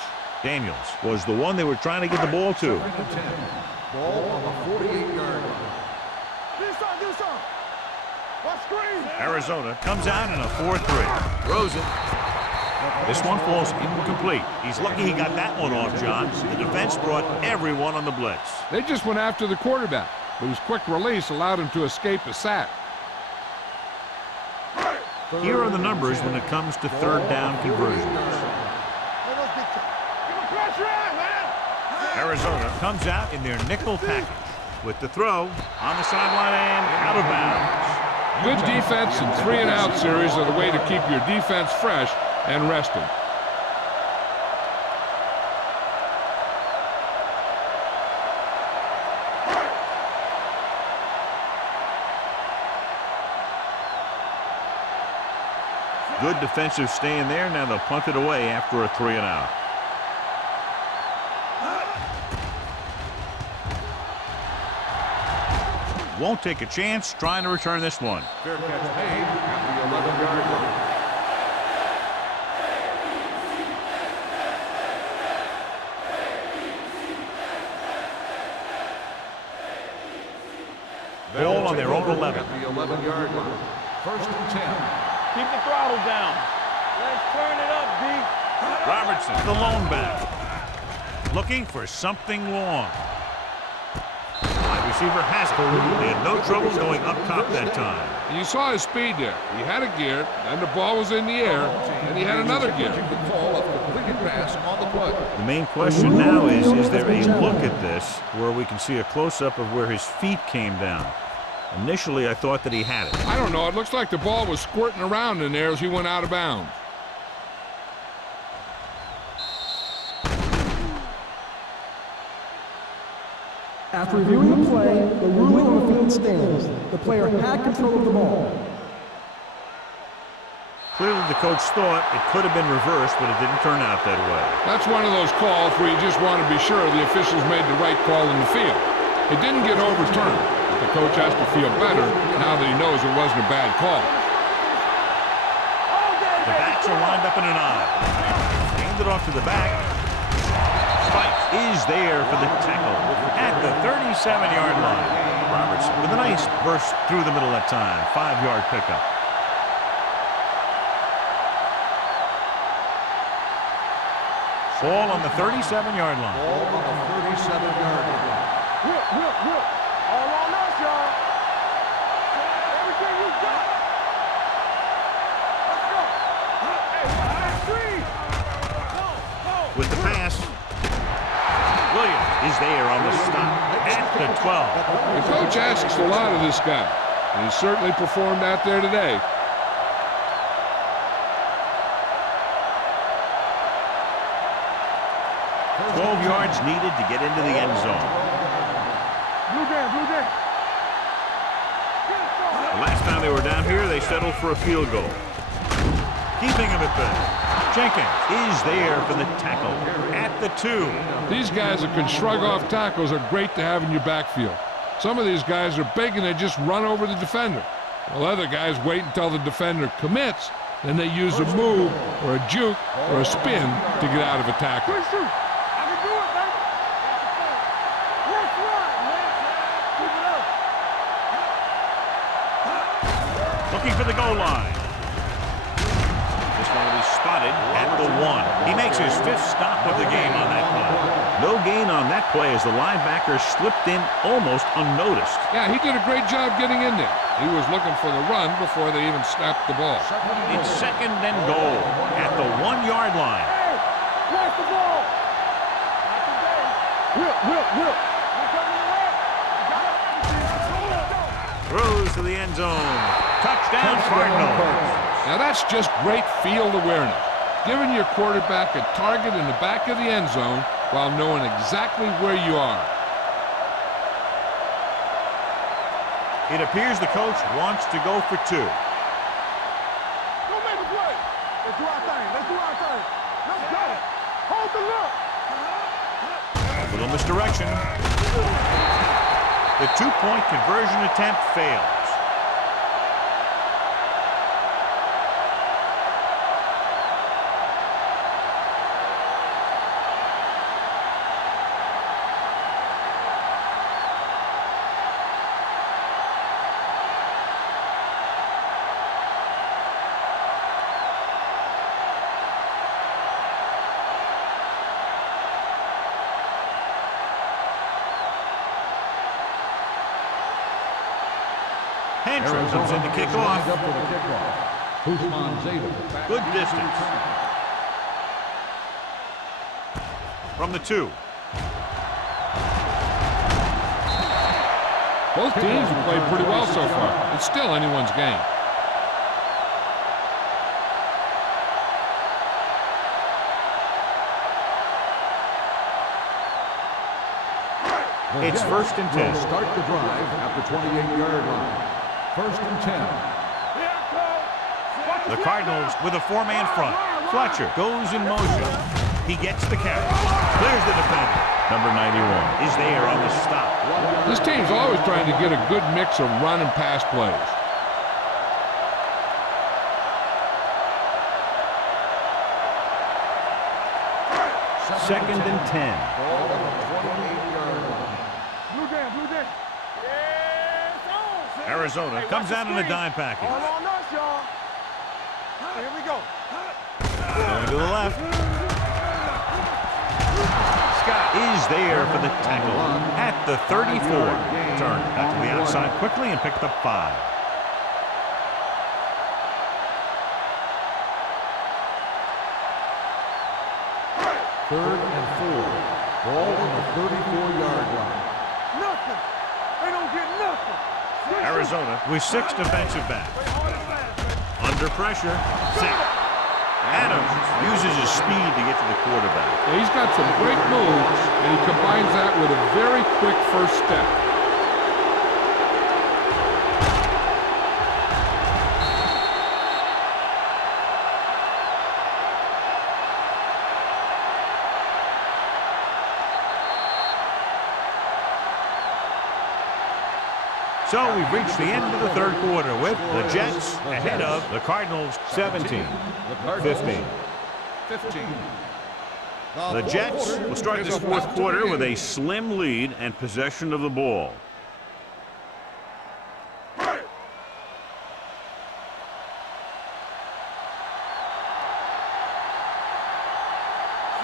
Daniels was the one they were trying to get the ball to. Second and 10. Ball on the 48-yard line. Do something. Watch screen. Arizona comes out in a 4-3. Throws it. This one falls incomplete. He's lucky he got that one off, John. The defense brought everyone on the blitz. They just went after the quarterback, but his quick release allowed him to escape a sack. Here are the numbers when it comes to third down conversions. Arizona comes out in their nickel package with the throw on the sideline and out of bounds. Good defense and 3-and-out series are the way to keep your defense fresh and rested. Good defensive stand there. Now they'll punt it away after a 3-and-out. Won't take a chance trying to return this one. Fair catch made at the 11-yard line. Ball on their own 11. At the 11-yard line. First and 10. Keep the throttle down. Let's turn it up, B. Robertson, the lone back. Looking for something long. Wide receiver has it. They had no trouble going up top that time. And you saw his speed there. He had a gear, then the ball was in the air, and he had another gear. The call of completed pass on the play. The main question now is there a look at this where we can see a close-up of where his feet came down? Initially, I thought that he had it. I don't know. It looks like the ball was squirting around in there as he went out of bounds. After reviewing the play, the ruling on the field stands. The player had control of the ball. Clearly, the coach thought it could have been reversed, but it didn't turn out that way. That's one of those calls where you just want to be sure the officials made the right call in the field. It didn't get overturned, but the coach has to feel better now that he knows it wasn't a bad call. The backs are lined up in an eye. Hand it off to the back. Spike is there for the tackle at the 37-yard line. Robertson with a nice burst through the middle that time. 5-yard pickup. Ball on the 37-yard line. Ball on the 37-yard line. Whip. All on us, y'all. Everything you got. Let's go. Hey, screen. Go. With the pass, Williams is there on the stop at the 12. The coach asks a lot of this guy, and he certainly performed out there today. $12 yards needed to get into the end zone. Blue game. The last time they were down here, they settled for a field goal. Keeping him at bay. Jenkins is there for the tackle at the 2. These guys that can shrug off tackles are great to have in your backfield. Some of these guys are big and they just run over the defender. While other guys wait until the defender commits, then they use a move or a juke or a spin to get out of a tackle. I can do it, baby. Work right, man. Keep it up. Looking for the goal line. This one will be spotted at the 1. He makes his 5th stop of the game on that play. No gain on that play as the linebacker slipped in almost unnoticed. Yeah, he did a great job getting in there. He was looking for the run before they even snapped the ball. It's 2nd and goal at the 1-yard line. Hey, watch the ball. Whip. Throws to the end zone. Touchdown, Cardinals. Now that's just great field awareness. Giving your quarterback a target in the back of the end zone while knowing exactly where you are. It appears the coach wants to go for two. Go make a play. Let's do our thing. Let's do our thing. Let's go. Hold the look. A little misdirection. The two-point conversion attempt fails. Henshaw comes in to kick off. Good distance. From the 2. Both teams have played pretty well so far. It's still anyone's game. It's 1st and 10. Will start the drive at the 28-yard line. 1st and 10. The Cardinals with a 4-man front. Fletcher goes in motion. He gets the carry. Clears the defender. Number 91 is there on the stop. This team's always trying to get a good mix of run and pass plays. Second and 10. Arizona comes out in a dime package. All on us, y'all. Here we go. Going to the left. Scott is there for the tackle at the 34. Turn back to the outside quickly and picked up 5. Third and 4. Ball on the 34-yard line. Nothing. They don't get nothing. Arizona with 6 defensive backs. Under pressure. Sack. Adams uses his speed to get to the quarterback. Yeah, he's got some great moves, and he combines that with a very quick first step. So we've reached the end of the third quarter with the Jets ahead of the Cardinals 17-15. The Jets will start this fourth quarter with a slim lead and possession of the ball.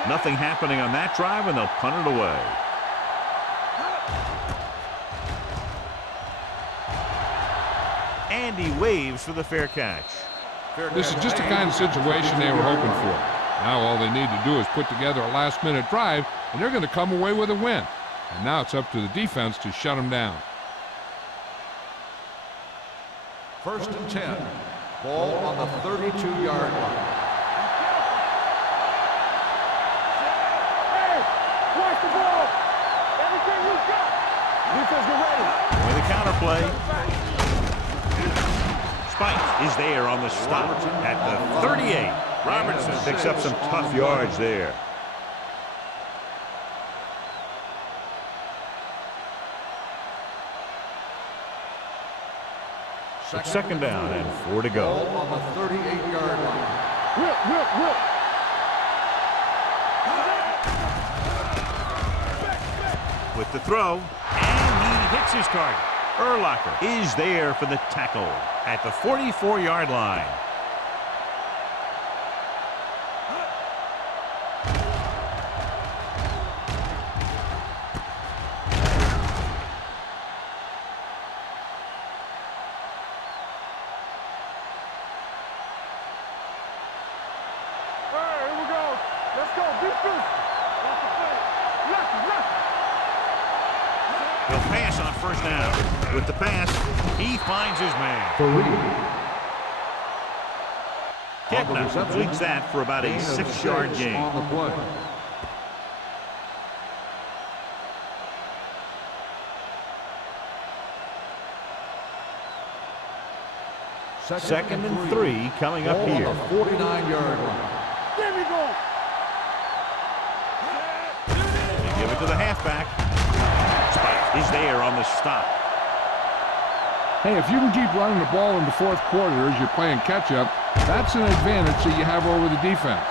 Nothing happening on that drive, and they'll punt it away. And he waves for the fair catch. This is just the kind of situation they were hoping for. Now all they need to do is put together a last-minute drive, and they're going to come away with a win. And now it's up to the defense to shut them down. 1st and 10. Ball on the 32-yard line. Hey, watch the ball. Everything you got. Defense, get ready. With a counterplay. Spike is there on the stop at the 38. Robertson picks up some tough yards there. Second down and 4 to go. Ball on the 38-yard line. Whip. With the throw, and he hits his target. Urlacher is there for the tackle at the 44-yard line. Hey, here we go. Let's go. Defense. Off the play. Left. He'll pass on first down. With the pass, he finds his man. Kepner completes that for about a 6-yard gain. On the play. Second and 3 coming up here. 49-yard line. There we go. They give it to the halfback. Spike is there on the stop. Hey, if you can keep running the ball in the fourth quarter as you're playing catch-up, that's an advantage that you have over the defense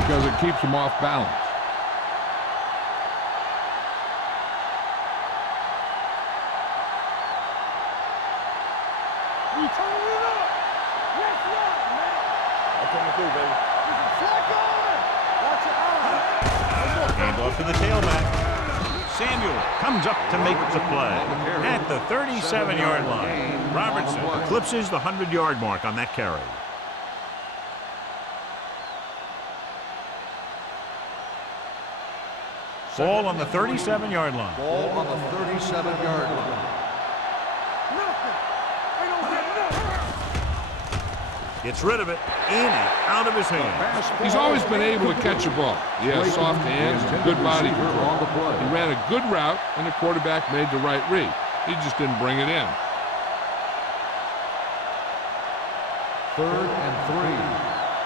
because it keeps them off balance. We turning it up. Let's rock, man. I'm coming through, baby. This is flat going. Watch your eyes. Hand off to the tailback. Samuel comes up to make the play at the 37-yard line. Robertson eclipses the 100-yard mark on that carry. Ball on the 37-yard line. Ball on the 37-yard line. Nothing. They don't get nothing. Gets rid of it, in and out of his hand. He's always been able to catch a ball. He has soft hands and good body control. On the play. He ran a good route, and the quarterback made the right read. He just didn't bring it in. 3rd and 3.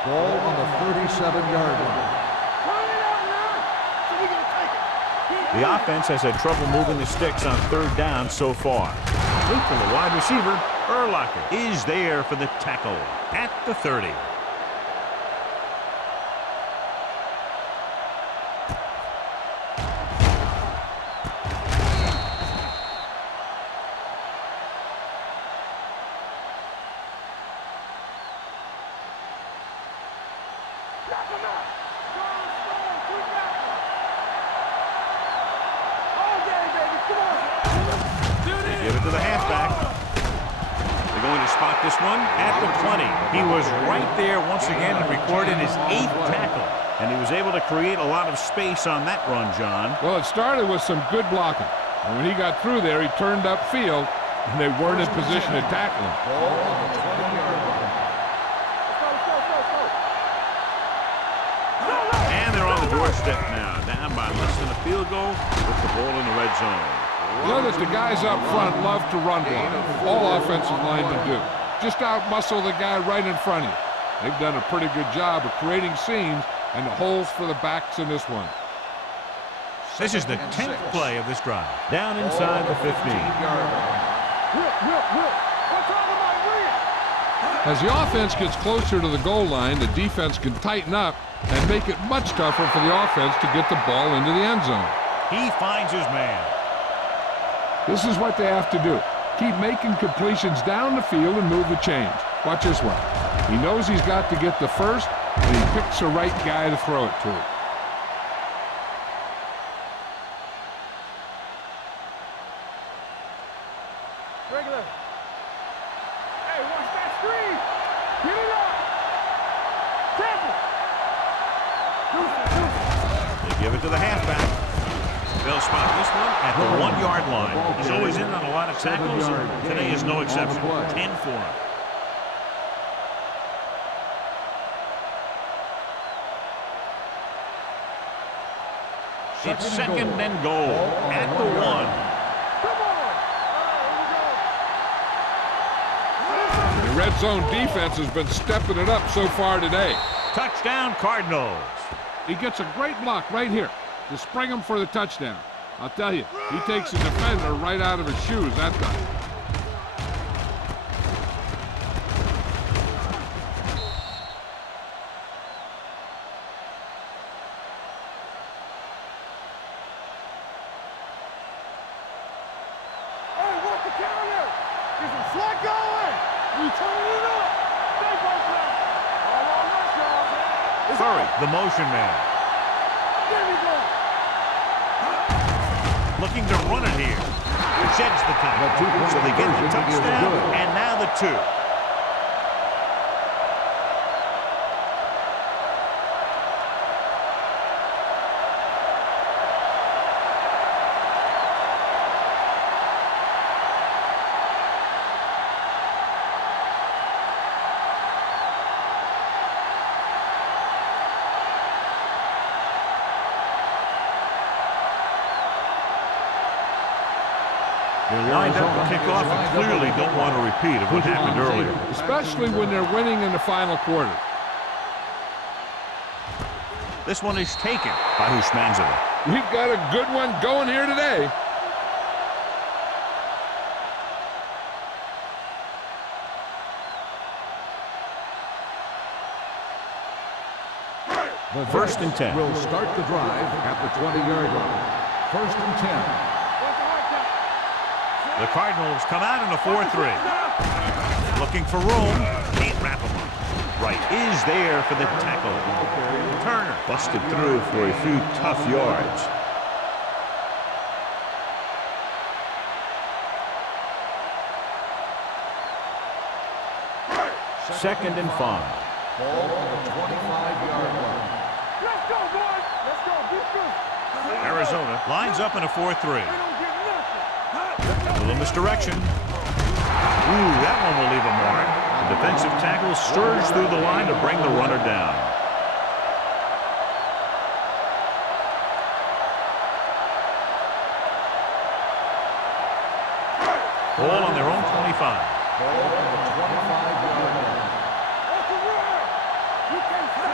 Ball on the 37-yard line. Turn it out now. So we gonna take it. The offense has had trouble moving the sticks on 3rd down so far. Look for the wide receiver. Urlacher is there for the tackle at the 30. Knock him out. Strong, quick back. All day, baby. Come on. Give it to the halfback. They're going to spot this one at the 20. He was right there once again and recorded his 8th tackle. And he was able to create a lot of space on that run, John. Well, it started with some good blocking. And when he got through there, he turned upfield, and they weren't in position to tackle him. Ball on the 20-yard line. And they're on the doorstep now, down by less than a field goal with the ball in the red zone. You know that the guys up front love to run block. All offensive linemen do. Just out-muscle the guy right in front of you. They've done a pretty good job of creating seams and holes for the backs in this one. This is the 10th play of this drive. Down inside the 15. As the offense gets closer to the goal line, the defense can tighten up and make it much tougher for the offense to get the ball into the end zone. He finds his man. This is what they have to do. Keep making completions down the field and move the chains. Watch this one. He knows he's got to get the first, and he picks the right guy to throw it to. Regular. Hey, watch that screen. Get it up. Careful. They give it to the halfback. They'll spot this one at the 1-yard line. He's always in on a lot of tackles. Today is no exception. 10 for him. It's second and goal at the 1. Come on. The red zone defense has been stepping it up so far today. Touchdown, Cardinals. He gets a great block right here to spring him for the touchdown. I'll tell you, he takes the defender right out of his shoes that time. Hey, watch the counter. There's a flat going. We turning it up. Stay close now. All on us, y'all. Furry, the motion man. There we go. Looking to run it here. Sheds the tackle. So they get the touchdown, and now the 2. Lined up to kick off and clearly don't want a repeat of what happened earlier. Especially when they're winning in the final quarter. This one is taken by Hushmanzada. We've got a good one going here today. First and 10. Will start the drive at the 20-yard line. First and 10. The Cardinals come out in a 4-3. Looking for room. Can't wrap him up. Right is there for the tackle. Turner busted through for a few tough yards. Second and 5. Ball on the 25-yard line. Let's go, boys. Let's go. Defense. Arizona lines up in a 4-3. They don't get nothing. A little misdirection. Ooh, that one will leave a mark. The defensive tackle surged through the line to bring the runner down. Ball on their own 25. Ball on the 25-yard line.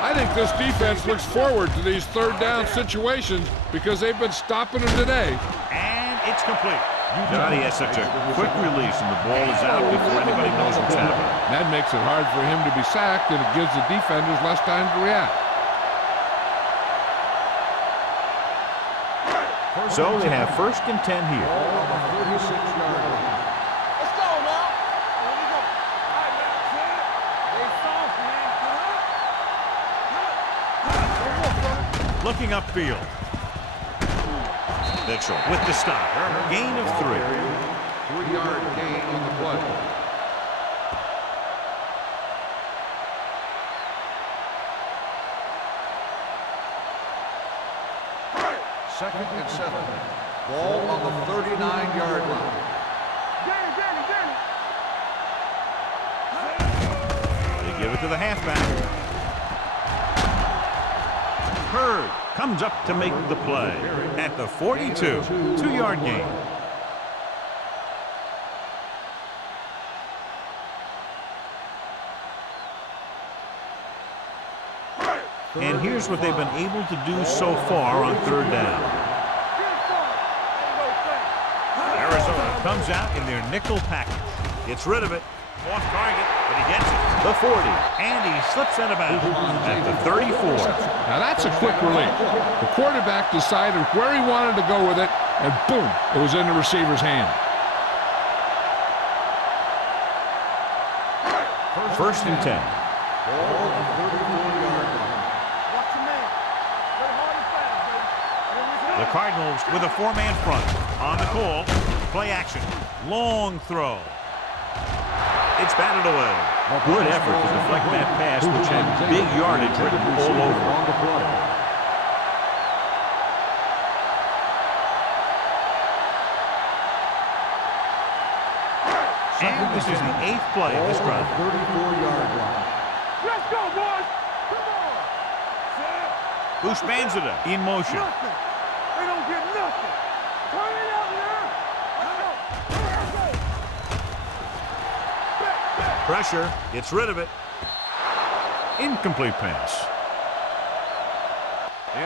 I think this defense looks forward to these third down situations because they've been stopping them today. And it's complete. Johnny has such a quick release and the ball is out before anybody knows what's happening. That makes it hard for him to be sacked, and it gives the defenders less time to react. So they have first and 10 here. Ball on the 36-yard line. Let's go now. Here we go. All right, man. They soft, man. Looking upfield. Mitchell with the stop. Gain of 3. 3-yard gain on the play. Second and 7. Ball on the 39-yard line. They give it to the halfback. Hurd comes up to make the play at the 42. 2-yard gain. And here's what they've been able to do so far on third down. Arizona comes out in their nickel package. Gets rid of it. Off target, but he gets it. The 40. And he slips out of bounds at the 34. Now that's a quick release. The quarterback decided where he wanted to go with it, and boom, it was in the receiver's hand. First and 10. Ball on the 34-yard line. Watch your man. Play hard and fast, baby. The Cardinals with a 4-man front. On the call, play action. Long throw. It's batted away. Good effort to deflect that pass, which had big yardage written all over. On the play. And this is the 8th play of this drive. 34-yard line. Let's go, boys. Come on. Hushmanzada in motion. Nothing. They don't get nothing. Turn it out now. Let's go. Pressure. Gets rid of it. Incomplete pass.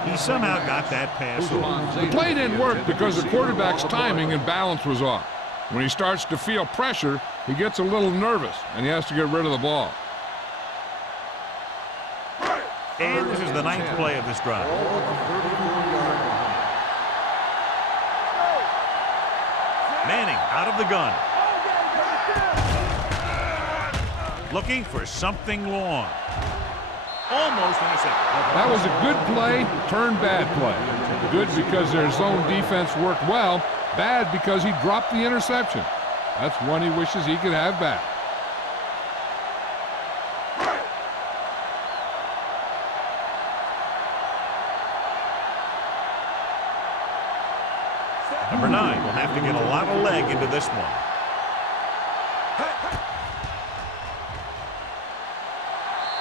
He somehow got that pass over. The play didn't work because the quarterback's timing and balance was off. When he starts to feel pressure, he gets a little nervous, and he has to get rid of the ball. And this is the 9th play of this drive. Ball on the 34-yard line. Manning out of the gun. Looking for something long. Almost intercepted. That was a good play, turned bad play. Good because their zone defense worked well. Bad because he dropped the interception. That's one he wishes he could have back. Number 9 will have to get a lot of leg into this one.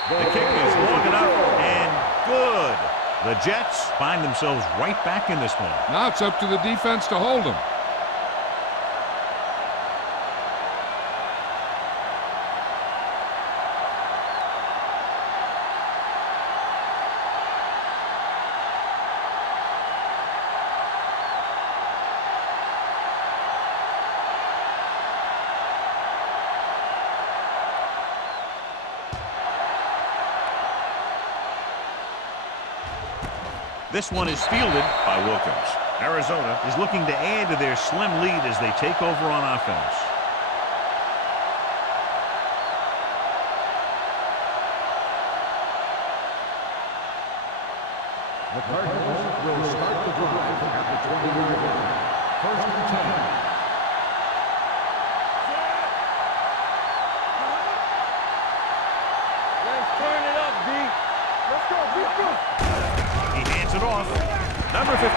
The kick is long enough and good. The Jets find themselves right back in this one. Now it's up to the defense to hold him. This one is fielded by Wilkins. Arizona is looking to add to their slim lead as they take over on offense. The Cardinals will start the drive at the 20-yard line. First and 10. Let's turn it up, D. Let's go, defense. He hands it off. Number 58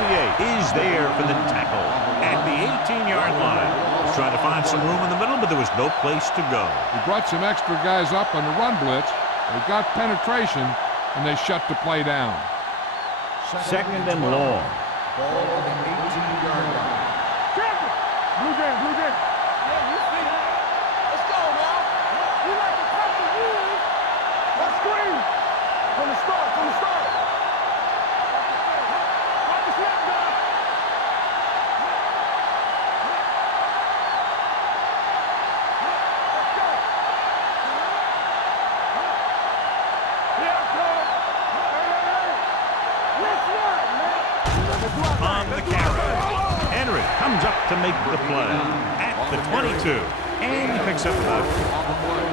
is there for the tackle at the 18-yard line. He's trying to find some room in the middle, but there was no place to go. He brought some extra guys up on the run blitz. They got penetration, and they shut the play down. Second and long. Ball on the 18-yard line. Champion. Blue game, blue game. Yeah, you see it. Let's go, man. We like to cut the rules. Let's scream. From the start, from the start. Watch the snap, guys. Let's go. Here I come. Hey. Let's run, man. On the carry. Henry comes up to make the play at the 22. And he picks up about On the play.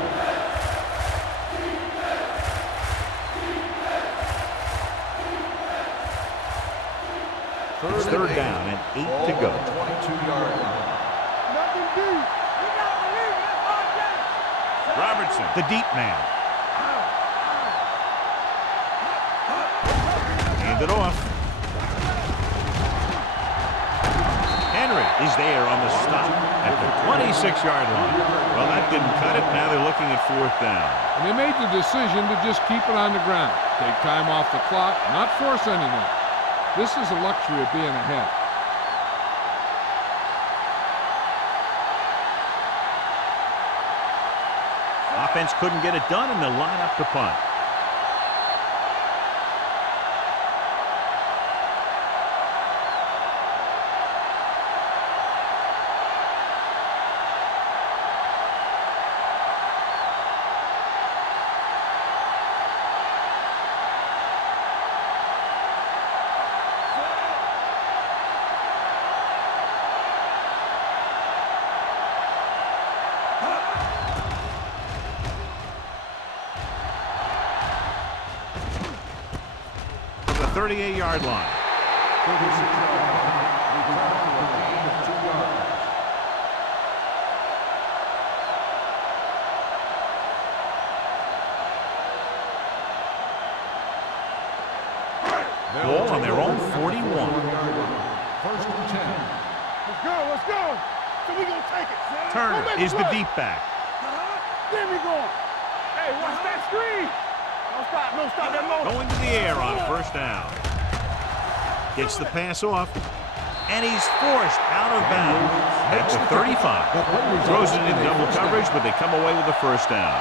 It's third down and 8 Ball to go. on the 22-yard line. Nothing deep. You gotta believe it. That's our game. Robertson, the deep man. Hand it off. Henry is there on the stop at the 26-yard line. Well, that didn't cut it. Now they're looking at fourth down. And they made the decision to just keep it on the ground. Take time off the clock, not force anything. This is the luxury of being ahead. Offense couldn't get it done, and they'll line up to punt. From the 38-yard line. 36-yard line. Return to a gain of 2 yards. Ball on their own 41. 41-yard line. First and 10. Let's go, let's go. So we gonna take it. Turner Go make is the play. deep back. Then we going. Hey, watch that screen. Don't stop, don't stop that motion. Going to the air on first down. Gets the pass off. And he's forced out of bounds at the 35. Throws it in double coverage, but they come away with the first down.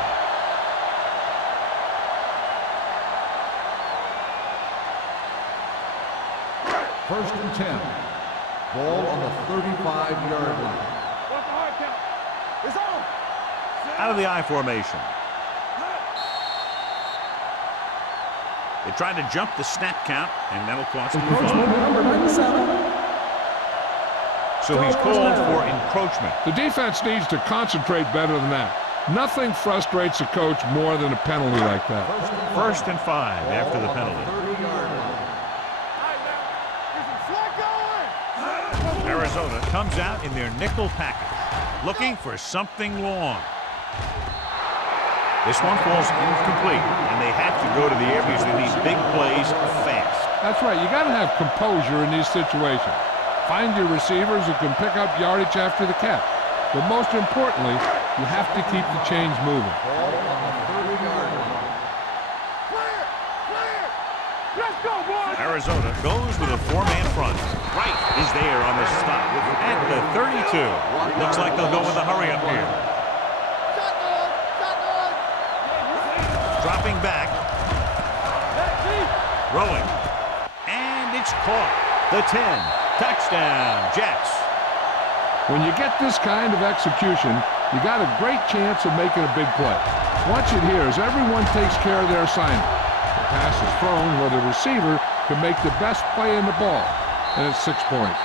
First and 10. Ball on the 35-yard line. What's the hard count? It's on. Out of the I formation. They tried to jump the snap count, and that'll cost them Encroachment, 5. number 97. So he's called for encroachment. The defense needs to concentrate better than that. Nothing frustrates a coach more than a penalty like that. First and 5 after the penalty. 30-yard line. All right, now. Get some slack going. Arizona comes out in their nickel package, looking for something long. This one falls incomplete, and they have to go to the air because they need big plays fast. That's right. You got to have composure in these situations. Find your receivers who can pick up yardage after the catch. But most importantly, you have to keep the chains moving. Ball on the 30-yard line. Clear, clear. Let's go, boys. Arizona goes with a 4-man front. Wright is there on the stop at the 32. Looks like they'll go with a hurry up here. Shotgun, shotgun. Dropping back, Back deep. rolling, and it's caught. The 10. Touchdown, Jets. When you get this kind of execution, you got a great chance of making a big play. Watch it here as everyone takes care of their assignment. The pass is thrown where the receiver to make the best play in the ball, and it's 6 points.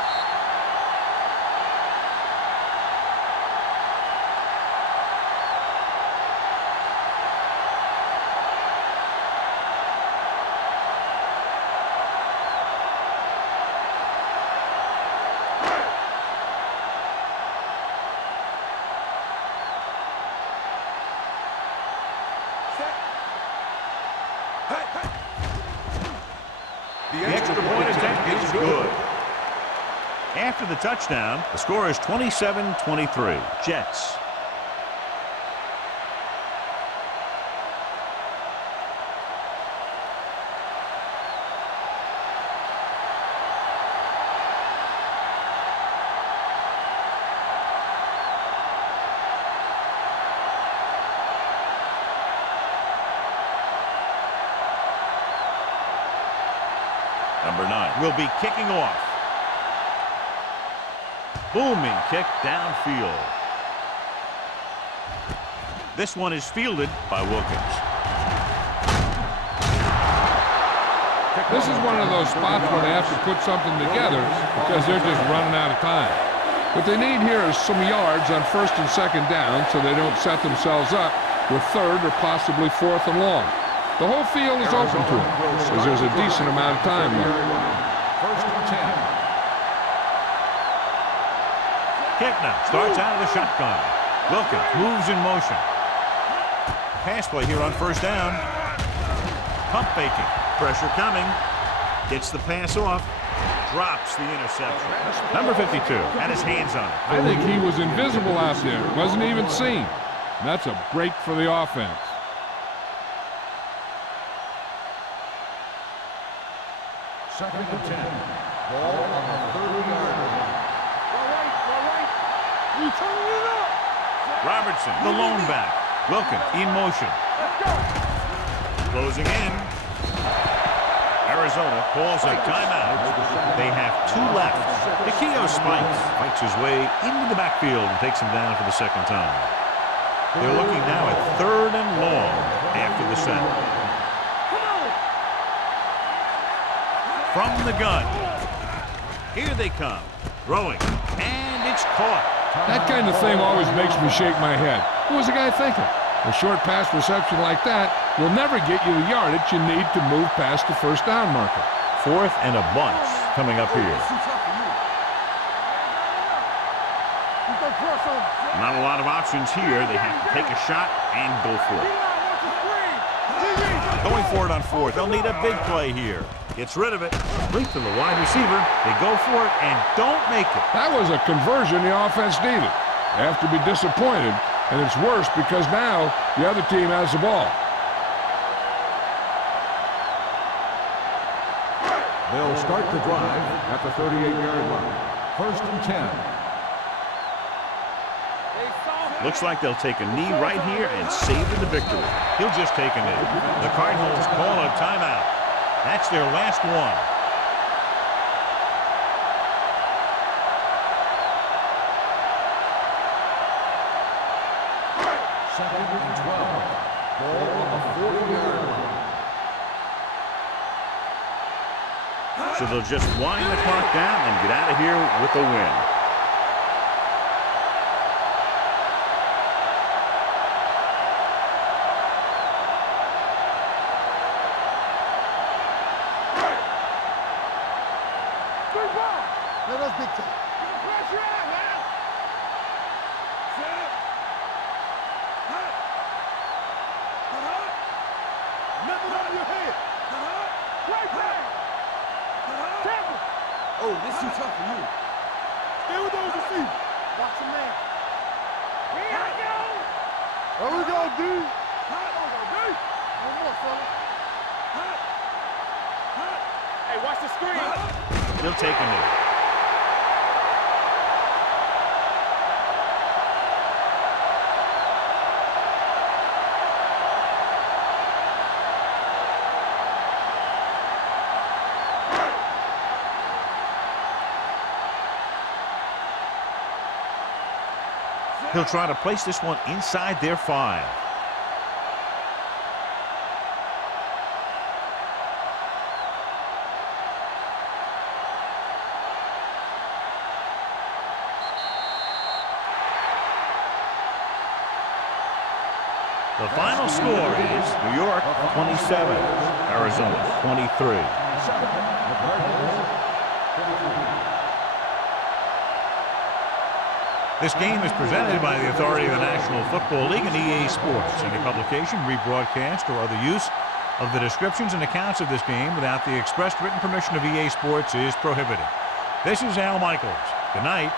The extra point attempt is good. After the touchdown, the score is 27-23. Jets. Number 9 will be kicking off. Booming kick downfield. This one is fielded by Wilkins. This is one of those spots where they have to put something together because they're just running out of time. What they need here is some yards on 1st and 2nd down so they don't set themselves up with 3rd or possibly 4th and long. The whole field is open to them because there's a decent amount of time left. 1st and 10. Kickner starts out of the shotgun. Wilkins moves in motion. Pass play here on 1st down. Pump faking. Pressure coming. Gets the pass off. Drops the interception. Number 52 had his hands on it. I think he was invisible out there. Wasn't even seen. And that's a break for the offense. Second and 10. Ball on the 30-yard line. You turning it up. Robertson, the lone back. Wilkins in motion. Closing in. Arizona calls a timeout. They have 2 left. Nikio Spikes fights his way into the backfield and takes him down for the 2nd time. They're looking now at 3rd and long after the set. From the gun. Here they come. Throwing. And it's caught. That kind of thing always makes me shake my head. What was the guy thinking? A short pass reception like that will never get you the yardage you need to move past the 1st down marker. 4th and a bunch coming up here. Not a lot of options here. They have to take a shot and go for it. Going for it on 4th. They'll need a big play here. Gets rid of it. Complete to the wide receiver. They go for it and don't make it. That was a conversion the offense needed. They have to be disappointed, and it's worse because now the other team has the ball. They'll start the drive at the 38-yard line. 1st and 10. Looks like they'll take a knee right here and savor the victory. He'll just take a knee. The Cardinals call a timeout. That's their last one. Second and 12. Ball on the 40-yard line. So they'll just wind the clock down and get out of here with a win. Big time. Pressure out, man. Set. Hut. Nothing out of your head. Right there. Careful. Oh, this is too tough for you. Stay with those receivers. Watch your man. Here we go. There we go, D. One more, fella. Hey, watch the screen. He'll take a knee. He'll try to place this one inside their 5. The final score is New York 27, Arizona 23. This game is presented by the authority of the National Football League and EA Sports. Any publication, rebroadcast, or other use of the descriptions and accounts of this game without the expressed written permission of EA Sports is prohibited. This is Al Michaels. Good night.